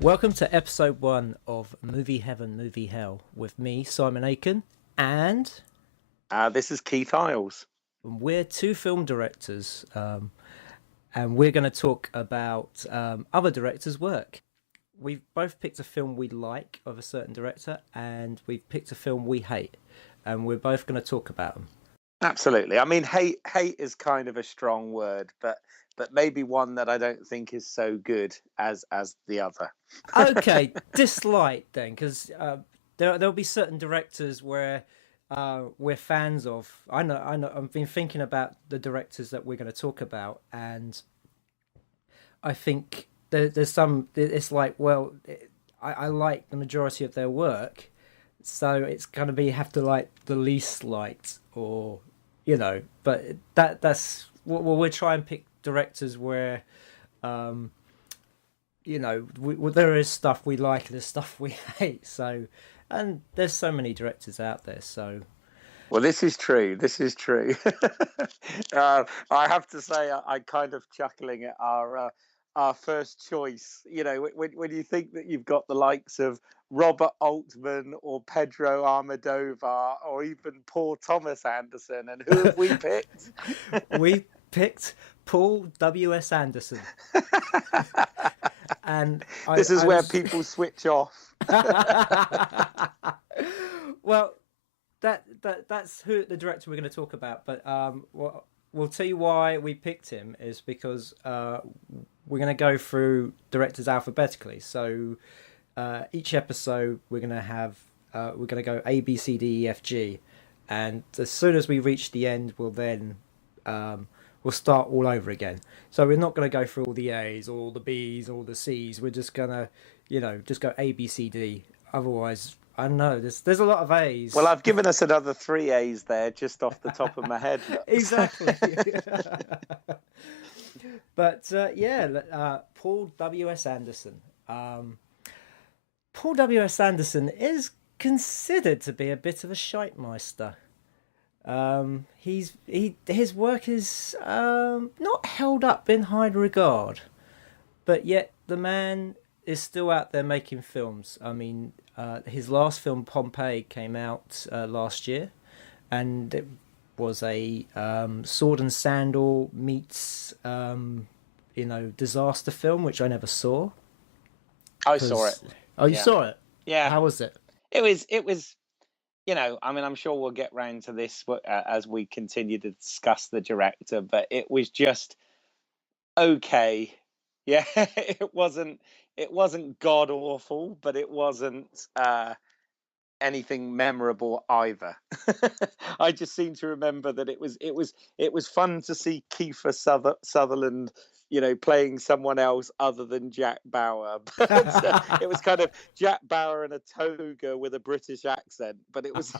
Welcome to episode 1 of Movie Heaven, Movie Hell with me, Simon Aitken, and this is Keith Eyles. We're two film directors, and we're going to talk about other directors' work. We've both picked a film we like of a certain director, and we've picked a film we hate, and we're both going to talk about them. Absolutely. I mean, hate is kind of a strong word, but maybe one that I don't think is so good as the other. Okay, dislike then, because there'll be certain directors where we're fans of. I know. I've been thinking about the directors that we're going to talk about, and I think there's some. It's like, well, I like the majority of their work, so it's going to be have to like the least liked, or But that's well, we'll try and pick directors where, there is stuff we like and there's stuff we hate. So, and there's so many directors out there. So, well, this is true. I have to say, I kind of chuckling at our first choice. When you think that you've got the likes of Robert Altman or Pedro Almodovar or even Paul Thomas Anderson, and who have we picked? We picked Paul W.S. Anderson. And this is where people switch off. Well, that's who the director we're going to talk about. But we'll tell you why we picked him is because we're going to go through directors alphabetically. So each episode we're going to have we're going to go A, B, C, D, E, F, G, and as soon as we reach the end, we'll then we'll start all over again. So we're not going to go through all the A's, all the B's, all the C's. We're just going to, just go A, B, C, D. Otherwise, I don't know, there's a lot of A's. Well, I've given us another 3 A's there, just off the top of my head. Exactly. But, Paul W.S. Anderson. Paul W.S. Anderson is considered to be a bit of a shitmeister. His work is not held up in high regard, but yet the man is still out there making films. I mean, his last film Pompeii came out last year, and it was a sword and sandal meets disaster film, which I never saw. I saw it. Oh, you saw it? Yeah. How was it? It was. I mean, I'm sure we'll get round to this as we continue to discuss the director, but it was just okay. Yeah, it wasn't god awful, but it wasn't anything memorable either. I just seem to remember that it was fun to see Kiefer Sutherland, playing someone else other than Jack Bauer. But it was kind of Jack Bauer in a toga with a British accent. But it was,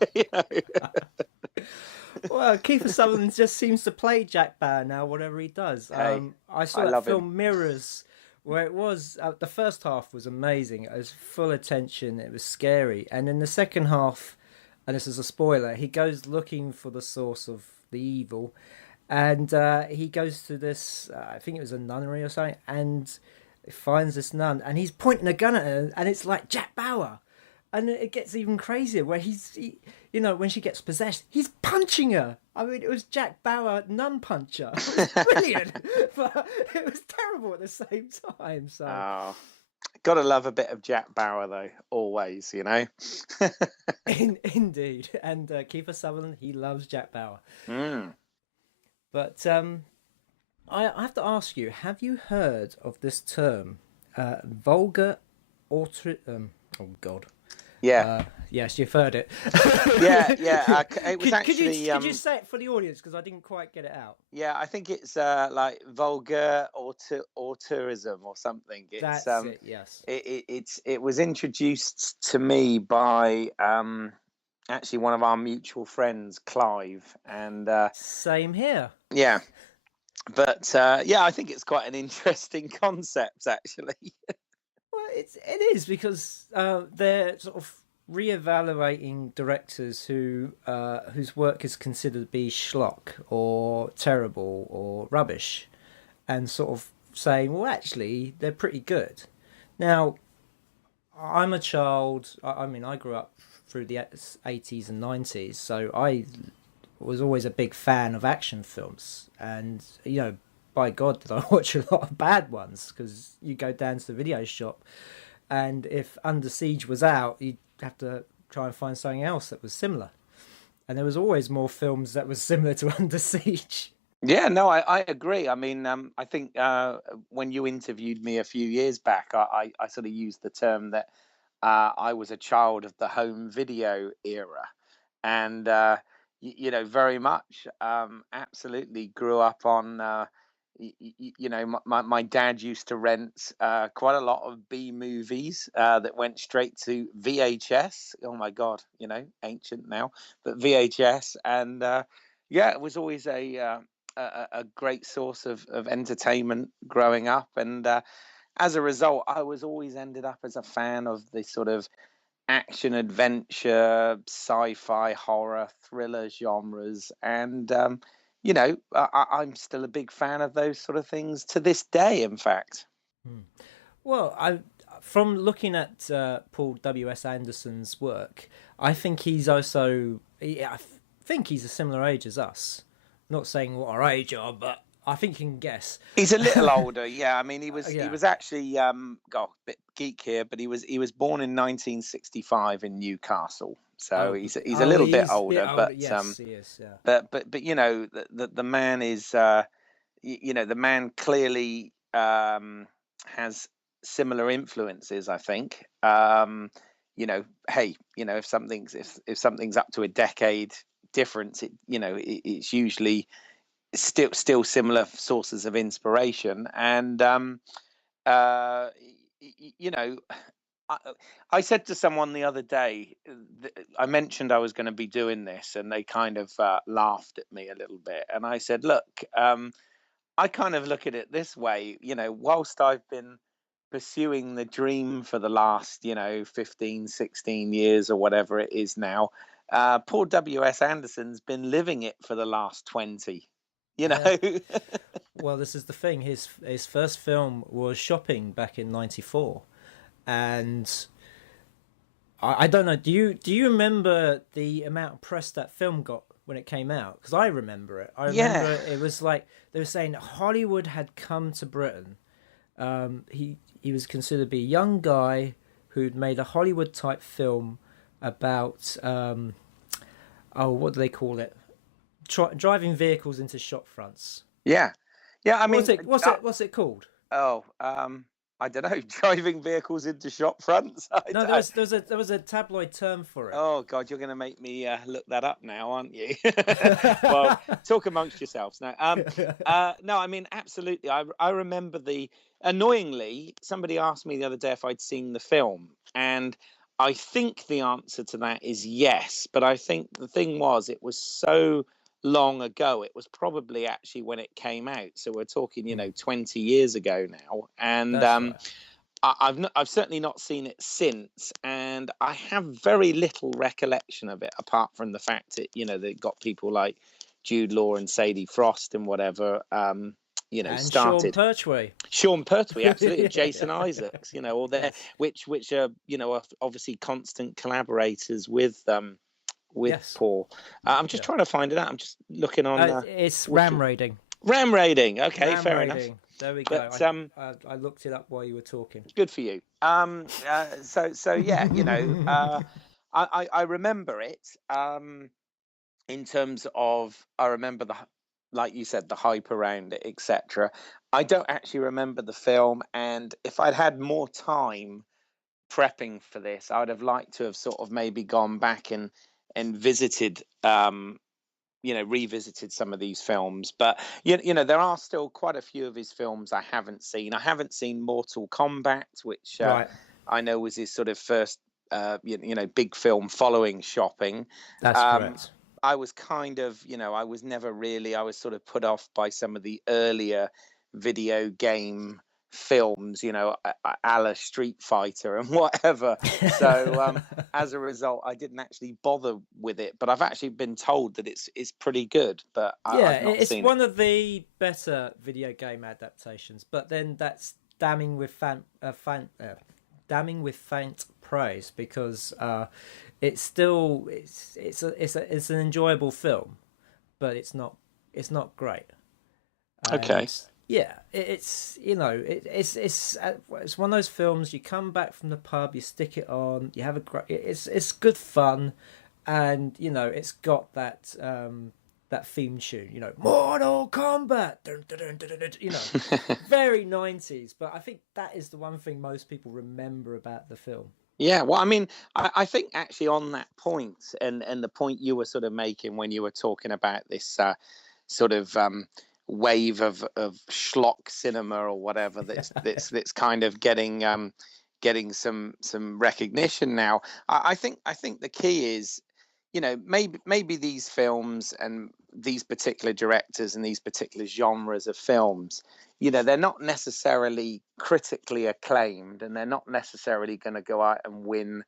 Well, Keith Sutherland just seems to play Jack Bauer now, whatever he does. I saw that film Mirrors, where it was the first half was amazing. It was full of tension. It was scary, and in the second half, and this is a spoiler, he goes looking for the source of the evil. And he goes to this, I think it was a nunnery or something, and finds this nun, and he's pointing a gun at her, and it's like Jack Bauer. And it gets even crazier, where when she gets possessed, he's punching her. I mean, it was Jack Bauer, nun puncher. It was brilliant, but it was terrible at the same time. So, gotta love a bit of Jack Bauer, though, always, Indeed, and Kiefer Sutherland, he loves Jack Bauer. But I have to ask you: have you heard of this term, vulgar autism? Oh God. Yeah. Yes, you've heard it. Yeah. It was actually. Could you say it for the audience, because I didn't quite get it out? Yeah, I think it's like vulgar autism or something. That's it. Yes. It was introduced to me by actually one of our mutual friends, Clive, and same here. Yeah, but I think it's quite an interesting concept, actually. Well, it is, because they're sort of re-evaluating directors whose work is considered to be schlock or terrible or rubbish, and sort of saying, well, actually, they're pretty good. Now, I'm a child. I mean, I grew up through the 80s and 90s, so I was always a big fan of action films. And, you know, by God, did I watch a lot of bad ones, because you go down to the video shop, and if Under Siege was out, you'd have to try and find something else that was similar. And there was always more films that was similar to Under Siege. Yeah, no, I agree. I mean, I think when you interviewed me a few years back, I sort of used the term that I was a child of the home video era, and you know, very much, absolutely grew up on. You know, my dad used to rent quite a lot of B movies that went straight to VHS. Oh my God, you know, ancient now, but VHS, and yeah, it was always a great source of entertainment growing up, and as a result, I was always ended up as a fan of the sort of action adventure, sci-fi, horror, thriller genres, and you know, I'm still a big fan of those sort of things to this day. In fact, Well, from looking at Paul W.S. Anderson's work, I think he's also. I think he's a similar age as us. Not saying what our age are, but I think you can guess. he's a little older. Yeah, I mean, he Yeah. was actually God, bit geek here, but he was born in 1965 in Newcastle. So he's a little bit older, but yes, he is. Yeah. but you know, the man is you know, the man clearly has similar influences, I think. You know, hey, you know, if something's up to a decade difference, it, you know, it's usually still similar sources of inspiration. And uh you know, I, I said to someone the other day, I mentioned I was going to be doing this, and they kind of laughed at me a little bit. And I said, look, I kind of look at it this way, you know, whilst I've been pursuing the dream for the last, you know, 15, 16 years or whatever it is now, Paul W.S. Anderson's been living it for the last 20, you know. Yeah. Well, this is the thing. His first film was Shopping back in '94, and I don't know. Do you remember the amount of press that film got when it came out? Because I remember it. I remember Yeah. it was like they were saying Hollywood had come to Britain. He was considered to be a young guy who'd made a Hollywood type film about oh, what do they call it? Driving vehicles into shop fronts. Yeah. Yeah, I mean, What's it called? oh, I don't know, driving vehicles into shop fronts. No, there was a tabloid term for it. Oh God, you're going to make me look that up now, aren't you? Well, talk amongst yourselves now. No, I mean, absolutely. I remember annoyingly, somebody asked me the other day if I'd seen the film, and I think the answer to that is yes. But I think the thing was, it was so long ago. It was probably actually when it came out. So we're talking, you know, 20 years ago now, and That's right. I've certainly not seen it since, and I have very little recollection of it apart from the fact that, you know, they got people like Jude Law and Sadie Frost and whatever, you know, And Sean started. Pertwee. Sean Pertwee, absolutely. Jason Yeah. Isaacs, you know, or there, Yes. which are, you know, are obviously constant collaborators with Yes. Paul. I'm just Yeah. trying to find it out. I'm just looking on It's Wiki. Ram Raiding. Ram Raiding. Okay, Ram fair enough. Raiding. There we go. But I looked it up while you were talking. good for you. So yeah, you know, I remember it. In terms of, I remember like you said, the hype around it, etc. I don't actually remember the film, and if I'd had more time prepping for this, I'd have liked to have sort of maybe gone back and visited, you know, revisited some of these films. But you know, there are still quite a few of his films I haven't seen. I haven't seen Mortal Kombat, which Right. I know was his sort of first you know, big film following Shopping. That's um correct. I was kind of, you know, I was never really, I was sort of put off by some of the earlier video game films, you know, a la Street Fighter and whatever. So as a result, I didn't actually bother with it, but I've actually been told that it's pretty good, but Yeah, I've not it's seen it. one of the better video game adaptations, but then that's damning with damning with faint praise, because it's still it's an enjoyable film, but it's not great. Okay. And yeah, it's it's one of those films you come back from the pub, you stick it on, you have a great, it's good fun, and it's got that that theme tune, Mortal Kombat, dun, dun, dun, dun, dun, very 90s. But I think that is the one thing most people remember about the film. Yeah, well, I mean, I think actually on that point, and the point you were sort of making when you were talking about this sort of wave of schlock cinema or whatever that's kind of getting some recognition now. I think the key is, maybe these films and these particular directors and these particular genres of films, they're not necessarily critically acclaimed, and they're not necessarily going to go out and win,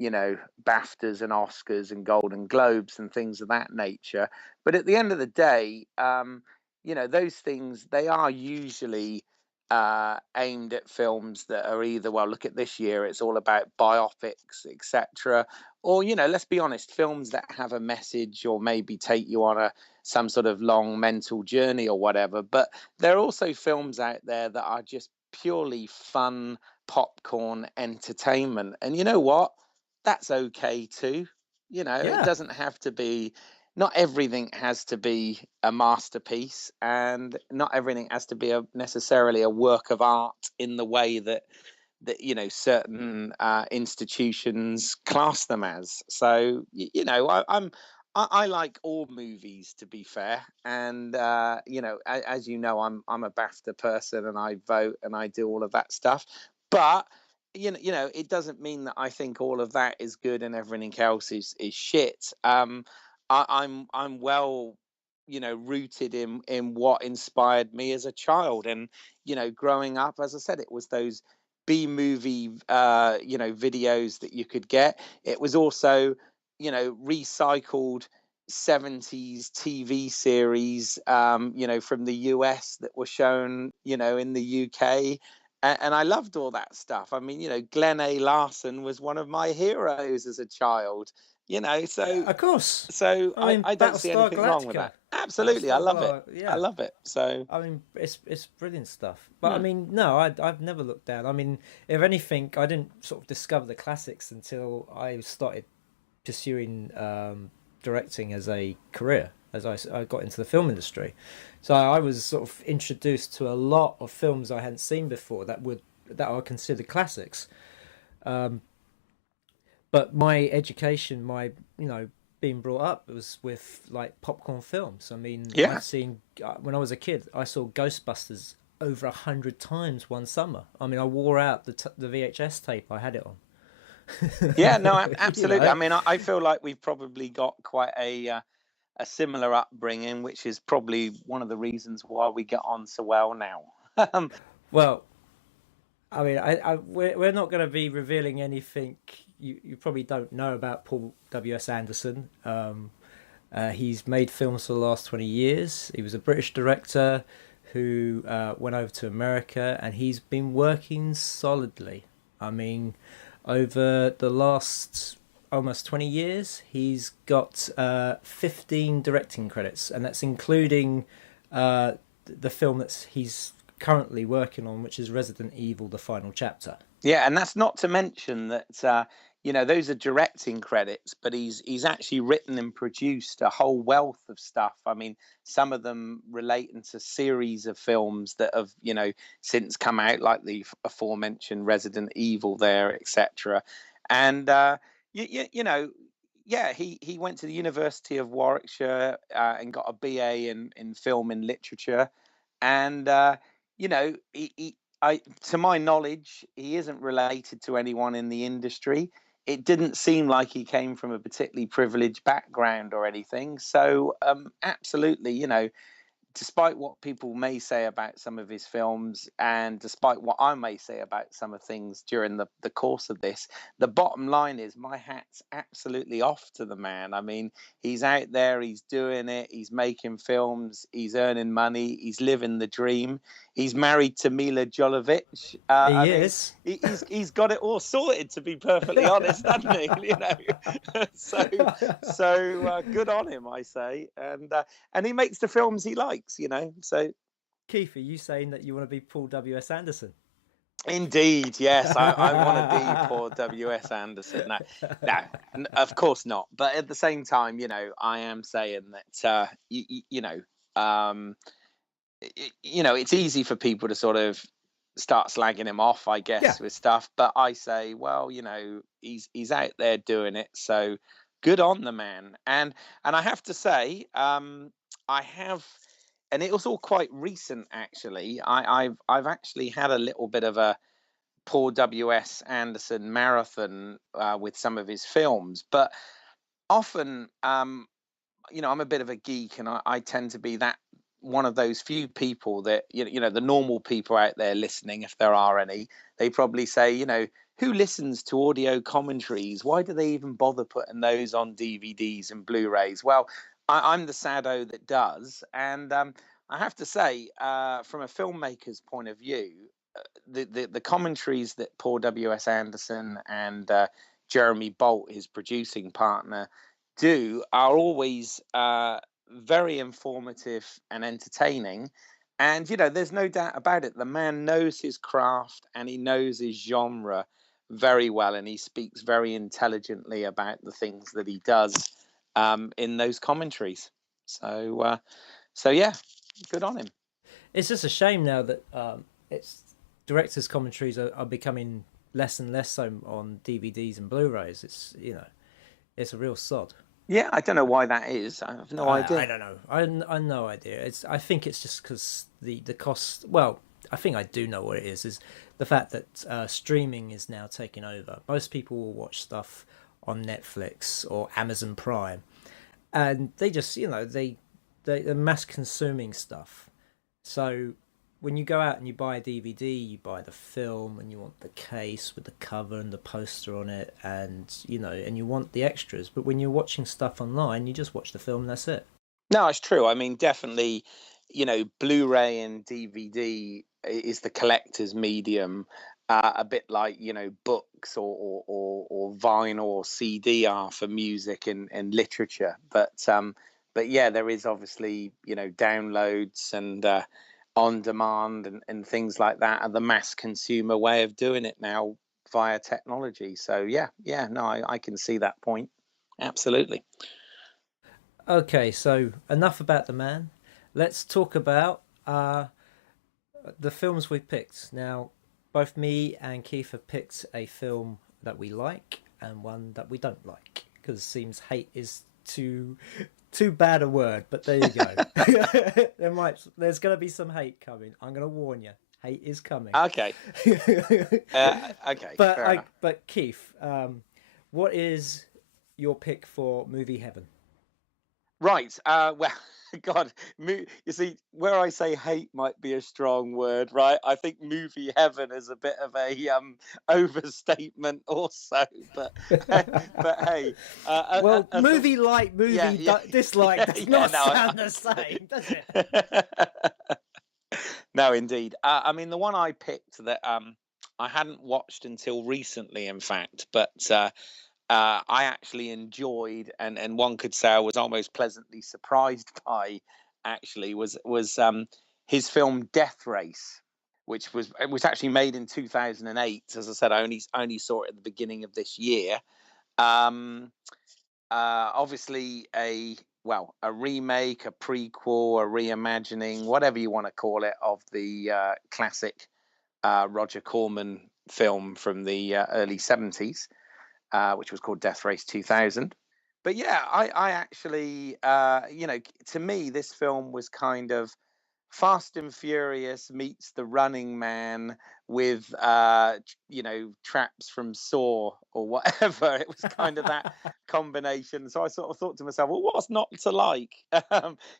BAFTAs and Oscars and Golden Globes and things of that nature. But at the end of the day, those things, they are usually aimed at films that are either, well, look at this year, it's all about biopics, etc. Or, let's be honest, films that have a message or maybe take you on some sort of long mental journey or whatever. But there are also films out there that are just purely fun, popcorn entertainment. And you know what? That's okay too. It Yeah. doesn't have to be, not everything has to be a masterpiece, and not everything has to be necessarily a work of art in the way that certain institutions class them as. So I like all movies, to be fair, and as you know, I'm a BAFTA person, and I vote and I do all of that stuff. But it doesn't mean that I think all of that is good and everything else is shit. I'm well, rooted in what inspired me as a child, and growing up, as I said, it was those B movie videos that you could get. It was also recycled 70s TV series from the US that were shown in the UK, and I loved all that stuff. I mean, Glenn A. Larson was one of my heroes as a child. So Of course. I mean, I don't see Battlestar anything wrong with Galactica. that. Absolutely, I love it. I Yeah. love it. So I mean, it's brilliant stuff. But I mean, no, I've never looked down. I mean, if anything, I didn't sort of discover the classics until I started pursuing directing as a career, as I got into the film industry. So I was sort of introduced to a lot of films I hadn't seen before that are considered classics. But my education, my being brought up, was with like popcorn films. I mean, yeah, I've seen when I was a kid, I saw Ghostbusters over 100 times one summer. I mean, I wore out the VHS tape I had it on. yeah, no, absolutely. I mean, I feel like we've probably got quite a similar upbringing, which is probably one of the reasons why we get on so well now. Well, I mean, we're not going to be revealing anything you probably don't know about Paul W.S. Anderson. He's made films for the last 20 years. He was a British director who went over to America, and he's been working solidly. I mean, over the last almost 20 years, he's got 15 directing credits, and that's including the film that he's currently working on, which is Resident Evil: The Final Chapter. Yeah, and that's not to mention that those are directing credits, but he's actually written and produced a whole wealth of stuff. I mean, some of them relating to series of films that have since come out, like the aforementioned Resident Evil there, etc. And yeah, he went to the University of Warwickshire and got a BA in film and literature, and to my knowledge, he isn't related to anyone in the industry. It didn't seem like he came from a particularly privileged background or anything. So, absolutely, despite what people may say about some of his films, and despite what I may say about some of things during the course of this, the bottom line is my hat's absolutely off to the man. I mean, he's out there, he's doing it, he's making films, he's earning money, he's living the dream. He's married to Mila Jovovich. He is. He's got it all sorted, to be perfectly honest, hasn't he? You know, so good on him, I say, and he makes the films he likes, you know. So, Keith, are you saying that you want to be Paul W.S. Anderson? Indeed, yes, I want to be Paul W.S. Anderson. No, of course not. But at the same time, you know, I am saying that you know, you know, it's easy for people to sort of start slagging him off, I guess, with stuff. But I say, well, you know, he's out there doing it, so good on the man. And I have to say, I have, and it was all quite recent actually. I've actually had a little bit of a Paul W.S. Anderson marathon with some of his films, but often, you know, I'm a bit of a geek, and I tend to be that one of those few people that, you know, the normal people out there listening, if there are any, they probably say, you know, who listens to audio commentaries? Why do they even bother putting those on DVDs and Blu-rays? Well, I'm the saddo that does, and I have to say, from a filmmaker's point of view, the commentaries that Paul W.S. Anderson and Jeremy Bolt, his producing partner, do are always very informative and entertaining. And, you know, there's no doubt about it. The man knows his craft and he knows his genre very well. And he speaks very intelligently about the things that he does in those commentaries. So yeah, good on him. It's just a shame now that it's directors' commentaries are becoming less and less so on DVDs and Blu-rays. It's, you know, it's a real sod. Yeah, I don't know why that is. I have no idea. I don't know. I no idea. I think it's just because the cost. Well, I think I do know what it is the fact that streaming is now taking over. Most people will watch stuff on Netflix or Amazon Prime, and they just, you know, they're mass consuming stuff. So when you go out and you buy a DVD, you buy the film and you want the case with the cover and the poster on it, and, you know, and you want the extras. But when you're watching stuff online, you just watch the film and that's it. No, it's true. I mean, definitely, you know, Blu-ray and DVD is the collector's medium, a bit like, you know, books or vinyl or CD are for music and literature. But yeah, there is obviously, you know, downloads and on demand and things like that are the mass consumer way of doing it now via technology. So yeah, no, I can see that point. Absolutely. Okay, so enough about the man. Let's talk about the films we picked. Now, both me and Keith have picked a film that we like and one that we don't like, because it seems hate is too bad a word, but there you go. There's going to be some hate coming. I'm going to warn you. Hate is coming. Okay. Okay. But Keith, what is your pick for movie heaven? Right. Well, God, you see, where I say hate might be a strong word, right? I think movie heaven is a bit of a overstatement, also. But hey, well, movie like, movie dislike does not sound the same, does it? No, indeed. I mean, the one I picked that I hadn't watched until recently, in fact, but I actually enjoyed, and one could say I was almost pleasantly surprised by, actually, was his film Death Race, which was actually made in 2008. As I said, I only saw it at the beginning of this year. Obviously a remake, a prequel, a reimagining, whatever you want to call it, of the classic Roger Corman film from the early 70s. Which was called Death Race 2000. But yeah, I actually, you know, to me, this film was kind of Fast and Furious meets The Running Man with, you know, traps from Saw or whatever. It was kind of that combination. So I sort of thought to myself, well, what's not to like?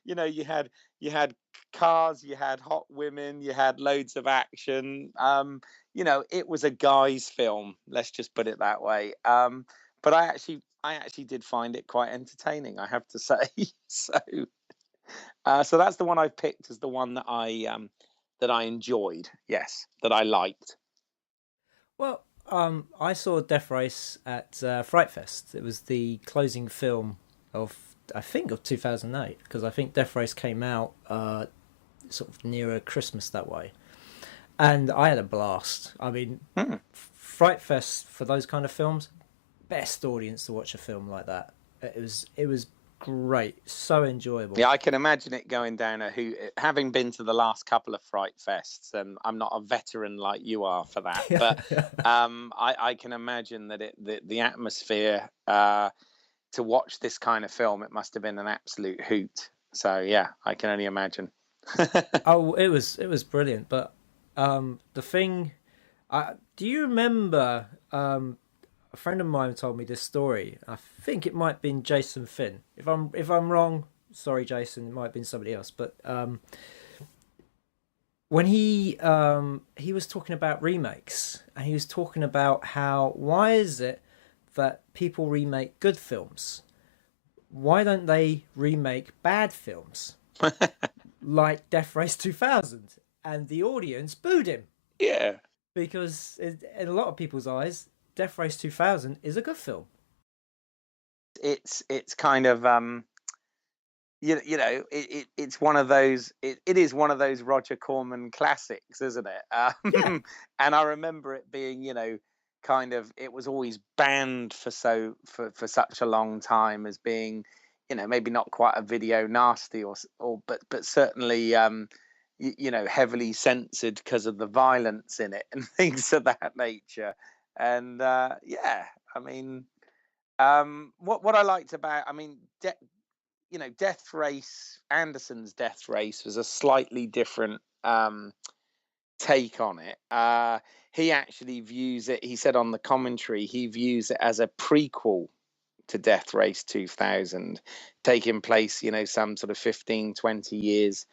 You know, you had you had cars, you had hot women, you had loads of action. It was a guy's film. Let's just put it that way. But I actually did find it quite entertaining, I have to say. So that's the one I've picked as the one that I enjoyed. Yes, that I liked. Well, I saw Death Race at Frightfest. It was the closing film of 2008, because I think Death Race came out sort of nearer Christmas that way, and I had a blast. I mean, Frightfest for those kind of films, best audience to watch a film like that. It was great, so enjoyable. Yeah, I can imagine it going down having been to the last couple of Fright Fests, and I'm not a veteran like you are for that, but I can imagine that the atmosphere to watch this kind of film, it must have been an absolute hoot. So yeah, I can only imagine. Oh, it was brilliant. But the thing, do you remember? A friend of mine told me this story. I think it might have been Jason Finn. If I'm wrong, sorry, Jason. It might have been somebody else. But when he was talking about remakes, and he was talking about why is it that people remake good films? Why don't they remake bad films? Like Death Race 2000, and the audience booed him. Yeah, because in a lot of people's eyes, Death Race 2000 is a good film. It's kind of it's one of those. It is one of those Roger Corman classics, isn't it? Yeah. And I remember it being, kind of, it was always banned for such a long time as being, maybe not quite a video nasty but certainly heavily censored because of the violence in it and things of that nature. And yeah, I mean, what I liked about, I mean, Death Race, Anderson's Death Race was a slightly different take on it. He actually views it, he said on the commentary, he views it as a prequel to Death Race 2000, taking place, some sort of 15, 20 years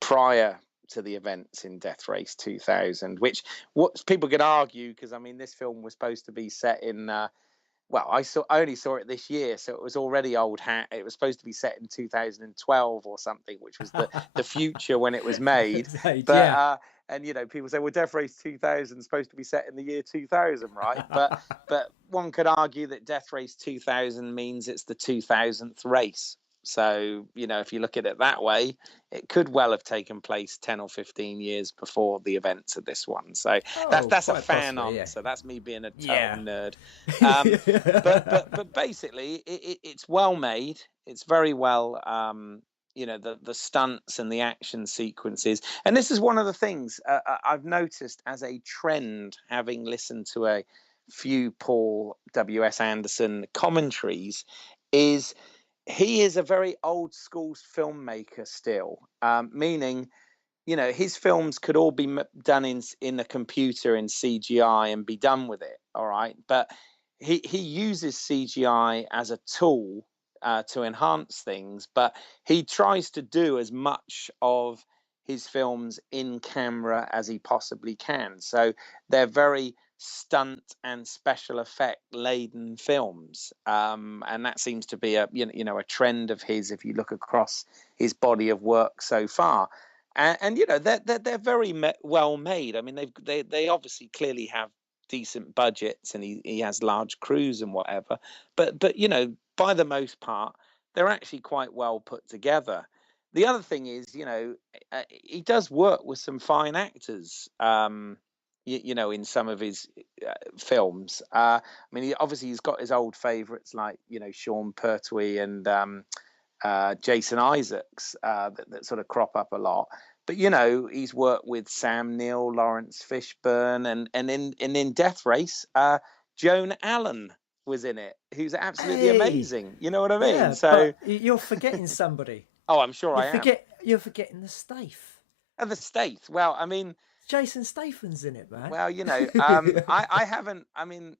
prior to the events in Death Race 2000, which what people could argue, because I mean, this film was supposed to be set in I only saw it this year, so it was already old hat. It was supposed to be set in 2012 or something, which was the future when it was made. But yeah. And people say, well, Death Race 2000 is supposed to be set in the year 2000, right? But one could argue that Death Race 2000 means it's the 2000th race. So, if you look at it that way, it could well have taken place 10 or 15 years before the events of this one. So that's a fan answer. Yeah. That's me being a total nerd. But basically, it's well made. It's very well, the stunts and the action sequences. And this is one of the things I've noticed as a trend, having listened to a few Paul W.S. Anderson commentaries, is he is a very old school filmmaker still, meaning, his films could all be done in a computer in CGI and be done with it. All right. But he uses CGI as a tool to enhance things, but he tries to do as much of his films in camera as he possibly can. So they're very stunt and special effect laden films, and that seems to be a trend of his if you look across his body of work so far. And they're very well made. I mean, they obviously clearly have decent budgets, and he has large crews and whatever, but by the most part, they're actually quite well put together. The other thing is, he does work with some fine actors, in some of his films. I mean, he's got his old favorites like, Sean Pertwee and Jason Isaacs that sort of crop up a lot. But, he's worked with Sam Neill, Lawrence Fishburne, and in Death Race, Joan Allen was in it, who's absolutely amazing. You know what I mean? Yeah, so you're forgetting somebody. Oh, I'm sure I am. You're forgetting the Staith. The Staith. Well, I mean, Jason Statham's in it, man. Well, I haven't. I mean,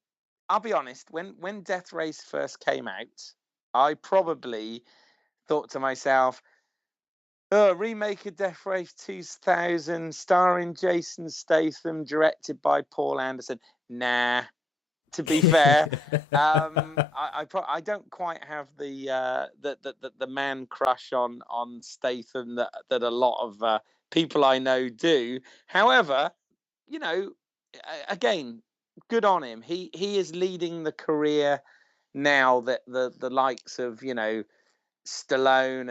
I'll be honest. When Death Race first came out, I probably thought to myself, Remake of Death Race 2000, starring Jason Statham, directed by Paul Anderson. Nah, to be fair, I don't quite have the man crush on Statham that a lot of people I know do. However, you know, again, good on him. He is leading the career now that the likes of, Stallone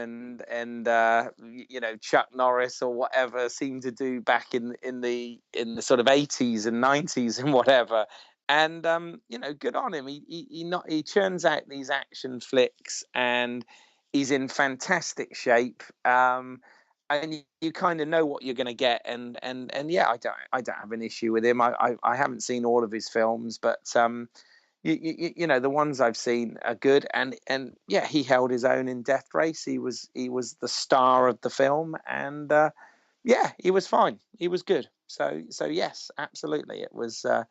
and Chuck Norris or whatever seem to do back in the sort of 80s and 90s and whatever. And good on him. He churns out these action flicks, and he's in fantastic shape. And you kind of know what you're going to get, and yeah, I don't have an issue with him. I haven't seen all of his films, but the ones I've seen are good, and yeah, he held his own in Death Race. He was the star of the film, and yeah, he was fine. He was good. So yes, absolutely, it was a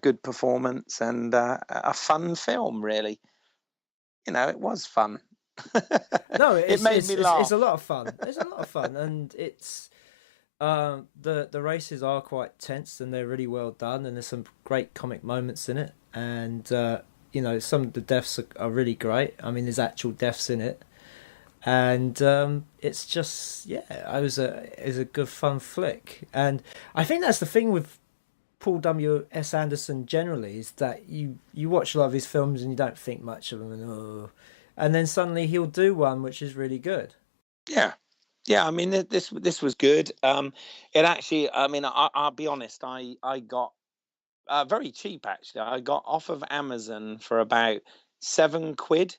good performance and a fun film. Really, it was fun. No, it made me laugh. It's a lot of fun. It's a lot of fun, and it's the races are quite tense and they're really well done, and there's some great comic moments in it, and some of the deaths are really great. I mean, there's actual deaths in it, and it's just it was a good fun flick. And I think that's the thing with Paul W.S. Anderson generally, is that you watch a lot of his films and you don't think much of them, and then suddenly he'll do one which is really good. Yeah, I mean, this was good. It actually, I mean, I'll be honest, I got very cheap actually. I got off of Amazon for about £7.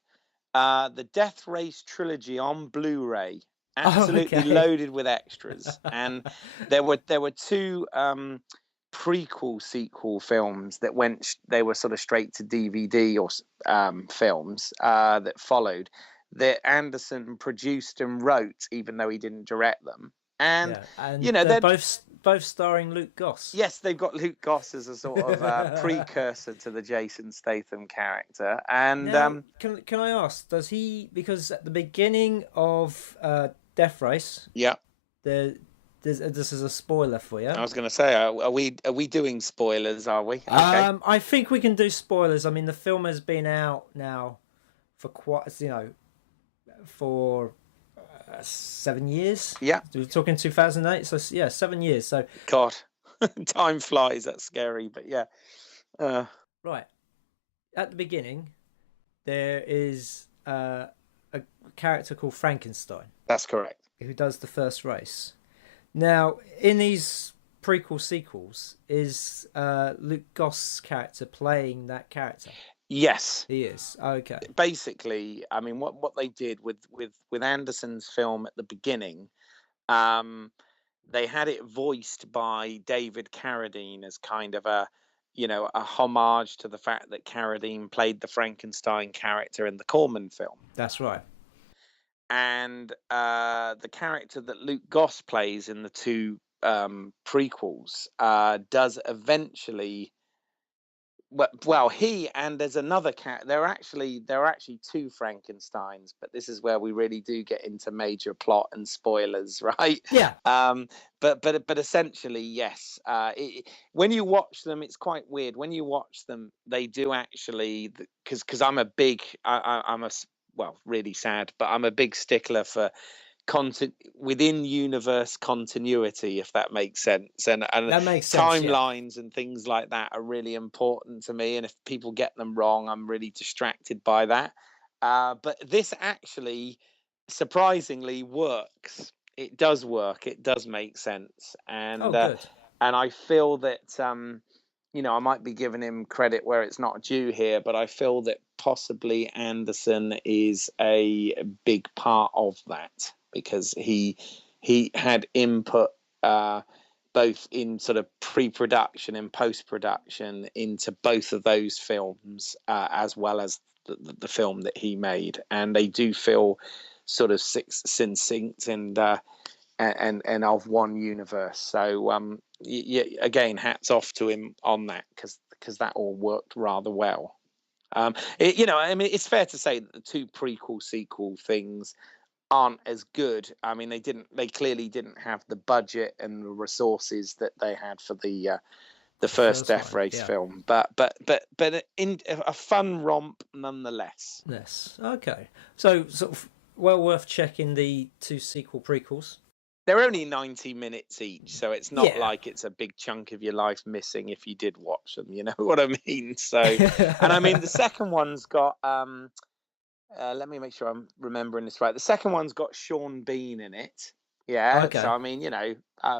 The Death Race trilogy on Blu-ray, absolutely loaded with extras, and there were two prequel sequel films that they were sort of straight to DVD or films that followed, that Anderson produced and wrote, even though he didn't direct them. And, they're both starring Luke Goss. Yes, they've got Luke Goss as a sort of precursor to the Jason Statham character. And now, can I ask, does he, because at the beginning of Death Race, this is a spoiler for you. I was going to say, are we doing spoilers? Are we? Okay. I think we can do spoilers. I mean, the film has been out now for quite, for 7 years. Yeah, we're talking 2008. So yeah, 7 years. So God, time flies. That's scary, but yeah. Right at the beginning, there is a character called Frankenstein. That's correct. Who does the first race. Now, in these prequel sequels, is Luke Goss' character playing that character? Yes, he is. Okay. Basically, I mean, what they did with Anderson's film at the beginning, they had it voiced by David Carradine as kind of a homage to the fact that Carradine played the Frankenstein character in the Corman film. That's right. And the character that Luke Goss plays in the two prequels does eventually. Well, he and there's another cat. There are actually two Frankensteins, but this is where we really do get into major plot and spoilers, right? Yeah. But essentially, yes. When you watch them, it's quite weird. When you watch them, they do actually, because I'm a big, I'm a really sad, but I'm a big stickler for within universe continuity, if that makes sense, and that makes sense, timelines and things like that are really important to me, and if people get them wrong, I'm really distracted by that. But this actually surprisingly works. It does work. It does make sense, and good. And I feel that I might be giving him credit where it's not due here, but I feel that possibly Anderson is a big part of that, because he had input both in sort of pre-production and post-production into both of those films, as well as the film that he made, and they do feel sort of succinct and of one universe. So again, hats off to him on that, because that all worked rather well. I mean, it's fair to say that the two prequel sequel things aren't as good. I mean, they clearly didn't have the budget and the resources that they had for the first Death Race film, but in a fun romp nonetheless. Yes. Okay. So sort of well worth checking the 2 sequel prequels. They're only 90 minutes each, so it's not like it's a big chunk of your life missing if you did watch them. You know what I mean? So, and I mean the second one's got. Let me make sure I'm remembering this right. The second one's got Sean Bean in it. Yeah. Okay. So I mean,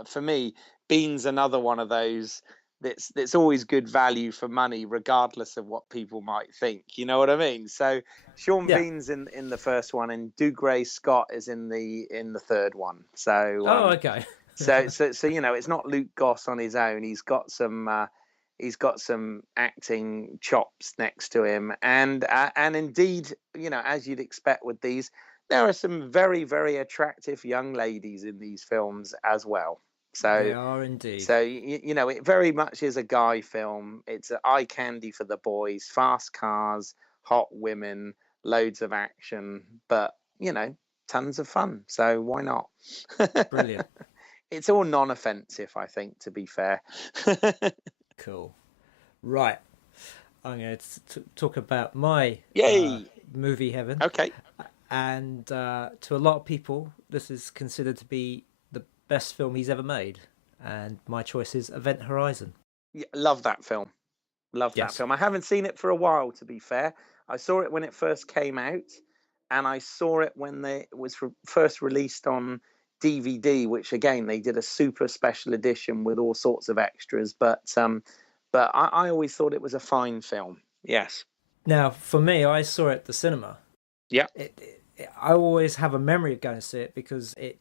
for me, Bean's another one of those that's always good value for money, regardless of what people might think. You know what I mean? So Sean Bean's in the first one, and Dougray Scott is in the third one. So okay. so it's not Luke Goss on his own. He's got some acting chops next to him, and indeed, as you'd expect with these, there are some very, very attractive young ladies in these films as well. So they are indeed. So it very much is a guy film. It's eye candy for the boys, fast cars, hot women, loads of action, but tons of fun. So why not? Brilliant. It's all non-offensive, I think, to be fair. Cool. Right. I'm going to talk about my movie heaven. Okay. And to a lot of people, this is considered to be the best film he's ever made. And my choice is Event Horizon. Yeah, love that film. That film. I haven't seen it for a while, to be fair. I saw it when it first came out, and I saw it when it was first released on DVD, which again they did a super special edition with all sorts of extras. But I always thought it was a fine film. Yes. Now, for me, I saw it at the cinema. Yeah. I always have a memory of going to see it because it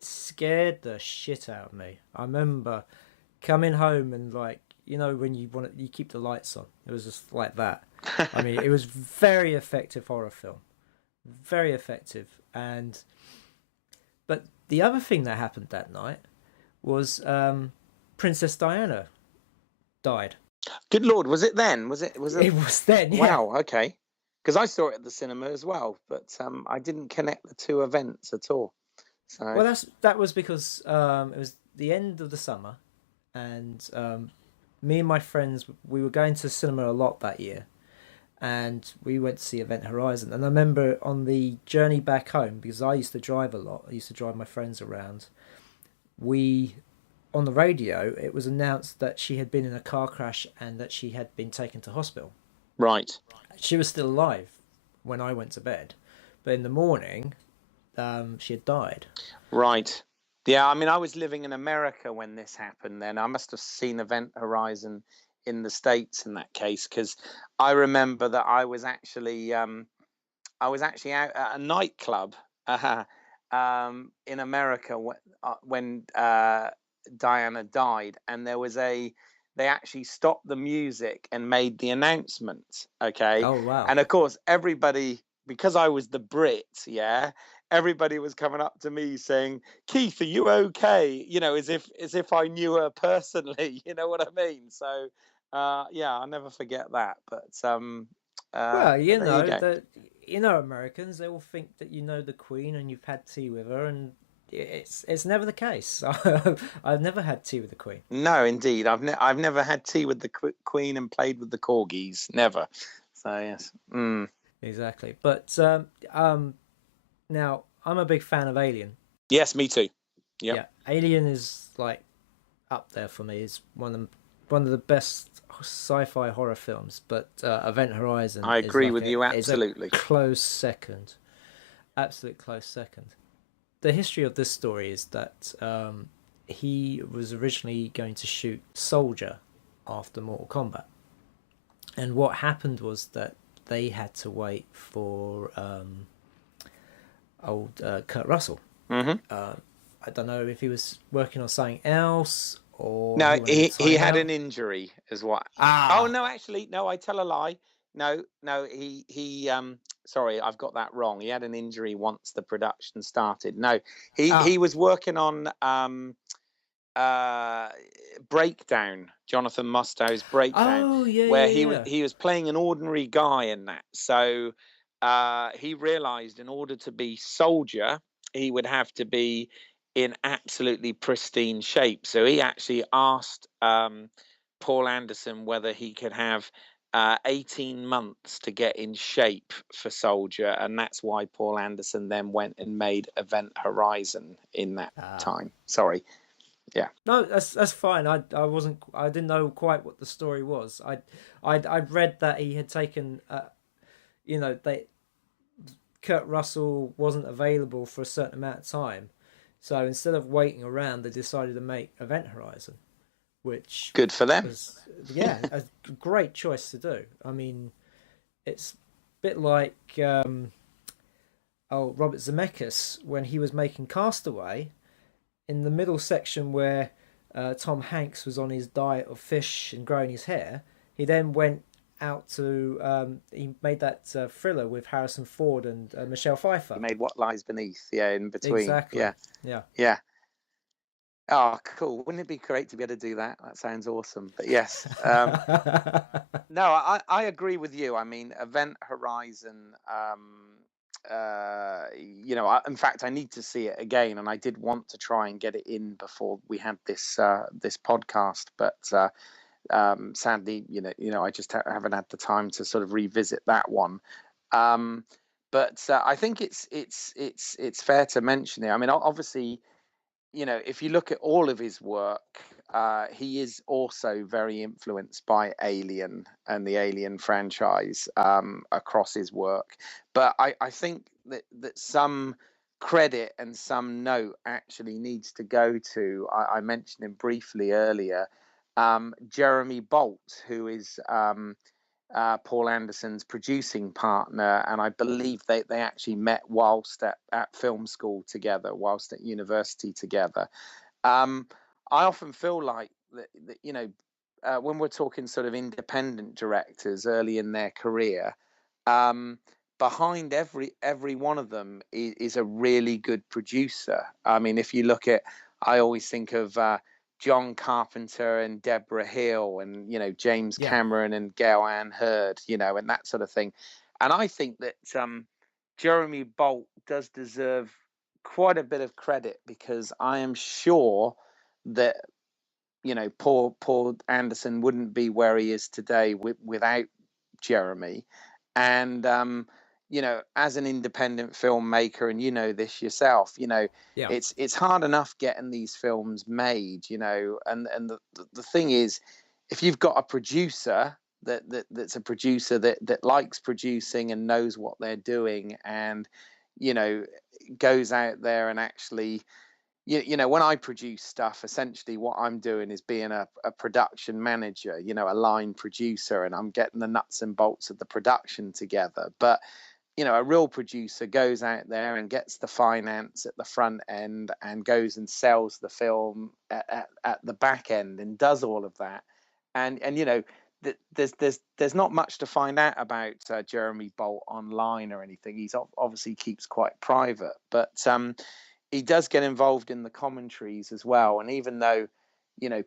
scared the shit out of me. I remember coming home and when you keep the lights on. It was just like that. I mean, it was very effective horror film. Very effective. But the other thing that happened that night was Princess Diana died. Good Lord, was it then? Was it? It was then, yeah. Wow, okay. Because I saw it at the cinema as well, but I didn't connect the two events at all. So. Well, that was because it was the end of the summer, and me and my friends, we were going to cinema a lot that year, and we went to see Event Horizon. And I remember on the journey back home, because I used to drive a lot, I used to drive my friends around, on the radio, it was announced that she had been in a car crash and that she had been taken to hospital. Right. She was still alive when I went to bed, but in the morning, she had died. Right. Yeah, I mean, I was living in America when this happened then. I must have seen Event Horizon in the States in that case, because I remember that I was actually out at a nightclub in America when Diana died, and they actually stopped the music and made the announcement. Okay. Oh wow. And of course, everybody, because I was the Brit, everybody was coming up to me saying, "Keith, are you okay?" As if I knew her personally. You know what I mean? So, I'll never forget that. But well, Americans, they all think that you know the Queen and you've had tea with her, and it's never the case. I've never had tea with the Queen. No, indeed, I've never had tea with the Queen and played with the corgis. Never. So yes. Exactly. But now I'm a big fan of Alien. Yes, me too. Yep. Yeah, Alien is up there for me. It's one of the best sci-fi horror films. But Event Horizon, I agree with you absolutely. Is a close second. Absolute close second. The history of this story is that he was originally going to shoot Soldier after Mortal Kombat, and what happened was that they had to wait for Kurt Russell. Mm-hmm. I don't know if he was working on something else or no. He had an injury, is what. Oh no, actually, no. I tell a lie. No. He. Sorry, I've got that wrong. He had an injury once the production started. No, he was working on Breakdown, Jonathan Mustow's Breakdown, where he was playing an ordinary guy in that. So he realized in order to be Soldier, he would have to be in absolutely pristine shape. So he actually asked Paul Anderson whether he could have 18 months to get in shape for Soldier, and that's why Paul Anderson then went and made Event Horizon in that time. Sorry. Yeah. No, that's fine. I didn't know quite what the story was. I'd read that he had taken Kurt Russell wasn't available for a certain amount of time. So instead of waiting around, they decided to make Event Horizon, which good for them. Was, a great choice to do. I mean, it's a bit like Robert Zemeckis when he was making Castaway. In the middle section where Tom Hanks was on his diet of fish and growing his hair, he then went out to he made that thriller with Harrison Ford and Michelle Pfeiffer. He made What Lies Beneath, in between. Exactly. Yeah. Oh, cool. Wouldn't it be great to be able to do that? That sounds awesome. But yes. No, I agree with you. I mean, Event Horizon, in fact, I need to see it again, and I did want to try and get it in before we had this podcast, but sadly, I just haven't had the time to sort of revisit that one. But I think it's fair to mention it. I mean, obviously, if you look at all of his work, he is also very influenced by Alien and the Alien franchise across his work. But I think that some credit and some note actually needs to go to, I mentioned him briefly earlier, Jeremy Bolt, who is Paul Anderson's producing partner, and I believe they actually met whilst at film school together, whilst at university together. I often feel like that when we're talking sort of independent directors early in their career, behind every one of them is a really good producer. I mean, if you look at, I always think of John Carpenter and Deborah Hill and, James Cameron and Gail Ann Hurd, and that sort of thing. And I think that Jeremy Bolt does deserve quite a bit of credit, because I am sure that, Paul Anderson wouldn't be where he is today without Jeremy. And, as an independent filmmaker, and this yourself, it's hard enough getting these films made, and the thing is, if you've got a producer that's a producer that likes producing and knows what they're doing, and, goes out there and actually, when I produce stuff, essentially what I'm doing is being a production manager, a line producer, and I'm getting the nuts and bolts of the production together. But, a real producer goes out there and gets the finance at the front end and goes and sells the film at the back end and does all of that. And there's not much to find out about Jeremy Bolt online or anything. He's obviously keeps quite private, but he does get involved in the commentaries as well. And even though,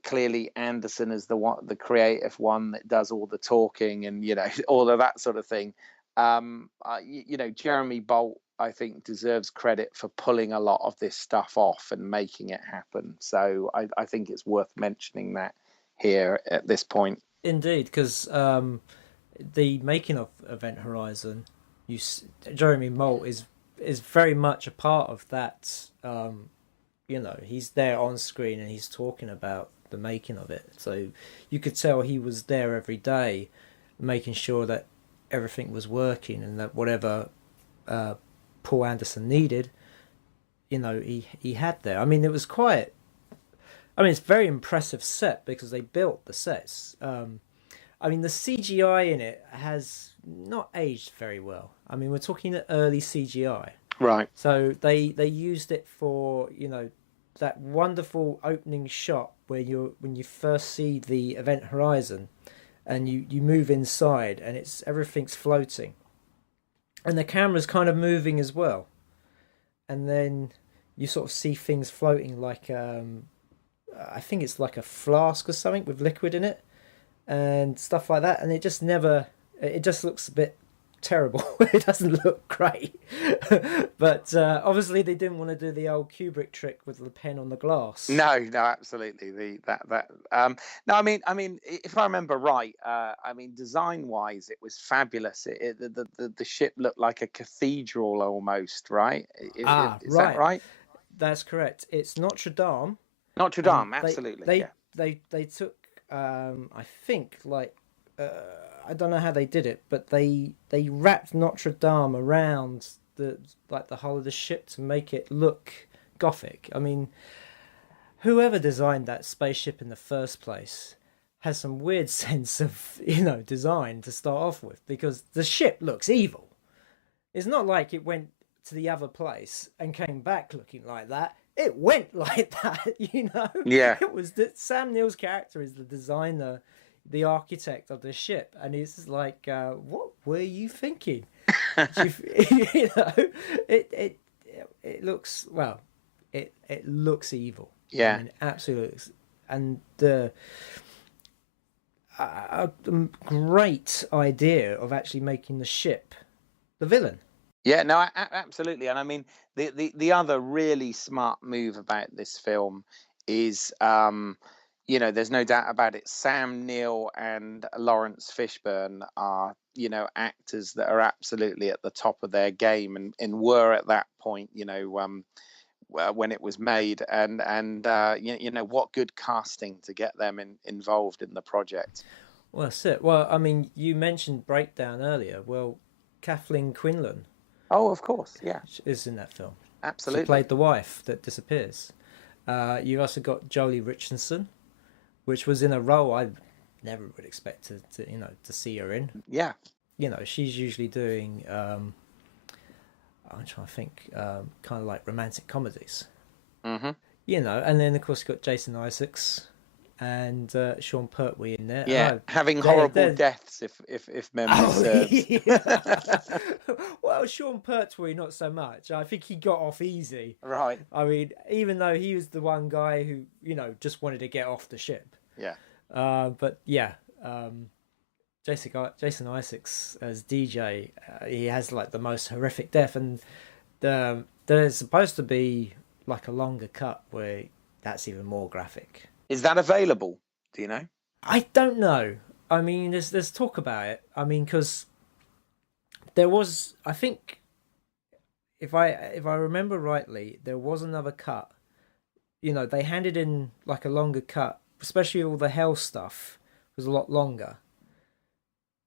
clearly Anderson is the creative one that does all the talking and, all of that sort of thing, Jeremy Bolt, I think, deserves credit for pulling a lot of this stuff off and making it happen. So I think it's worth mentioning that here at this point. Indeed, because the making of Event Horizon, Jeremy Bolt is very much a part of that. He's there on screen and he's talking about the making of it. So you could tell he was there every day, making sure that everything was working and that whatever Paul Anderson needed, he had there. I mean, it was quite. I mean, it's a very impressive set because they built the sets. I mean, the CGI in it has not aged very well. I mean, we're talking early CGI. Right. So they used it for, that wonderful opening shot where when you first see the Event Horizon and you move inside and everything's floating. And the camera's kind of moving as well. And then you sort of see things floating like I think it's like a flask or something with liquid in it and stuff like that, and it just looks a bit terrible. It doesn't look great. But obviously they didn't want to do the old Kubrick trick with the pen on the glass. No, absolutely. No, I mean, if I remember right, I mean, design-wise, it was fabulous. The ship looked like a cathedral almost, right? Is Right. that right? That's correct. It's Notre Dame. Notre Dame, absolutely. They took I think like I don't know how they did it, but they wrapped Notre Dame around the hull of the ship to make it look Gothic. I mean, whoever designed that spaceship in the first place has some weird sense of, design to start off with, because the ship looks evil. It's not like it went to the other place and came back looking like that. It went like that, Yeah. It was that Sam Neill's character is the designer, the architect of the ship, and it's just like, what were you thinking? It looks, well, it looks evil. Yeah. I mean, absolutely. And the a great idea of actually making the ship the villain. Yeah, no, absolutely. And I mean, the other really smart move about this film is, there's no doubt about it. Sam Neill and Lawrence Fishburne are, actors that are absolutely at the top of their game, and were at that point, when it was made, and what good casting to get them involved in the project. Well, that's it. Well, I mean, you mentioned Breakdown earlier. Well, Kathleen Quinlan. Oh, of course, yeah, is in that film. Absolutely. She played the wife that disappears. You also got Jolie Richardson, which was in a role I never would expect to see her in. Yeah. She's usually doing, I'm trying to think, kind of like romantic comedies. Mm-hmm. And then of course you got Jason Isaacs and Sean Pertwee in there. Yeah, having horrible deaths, if memory serves. Yeah. Well, Sean Pertwee, not so much. I think he got off easy. Right. I mean, even though he was the one guy who, just wanted to get off the ship. Yeah. But yeah, Jason Isaacs as DJ, he has like the most horrific death, and there's supposed to be like a longer cut where that's even more graphic. Is that available? Do you know? I don't know. I mean, there's talk about it. I mean, because there was, I think, if I remember rightly, there was another cut. They handed in like a longer cut, especially all the hell stuff was a lot longer.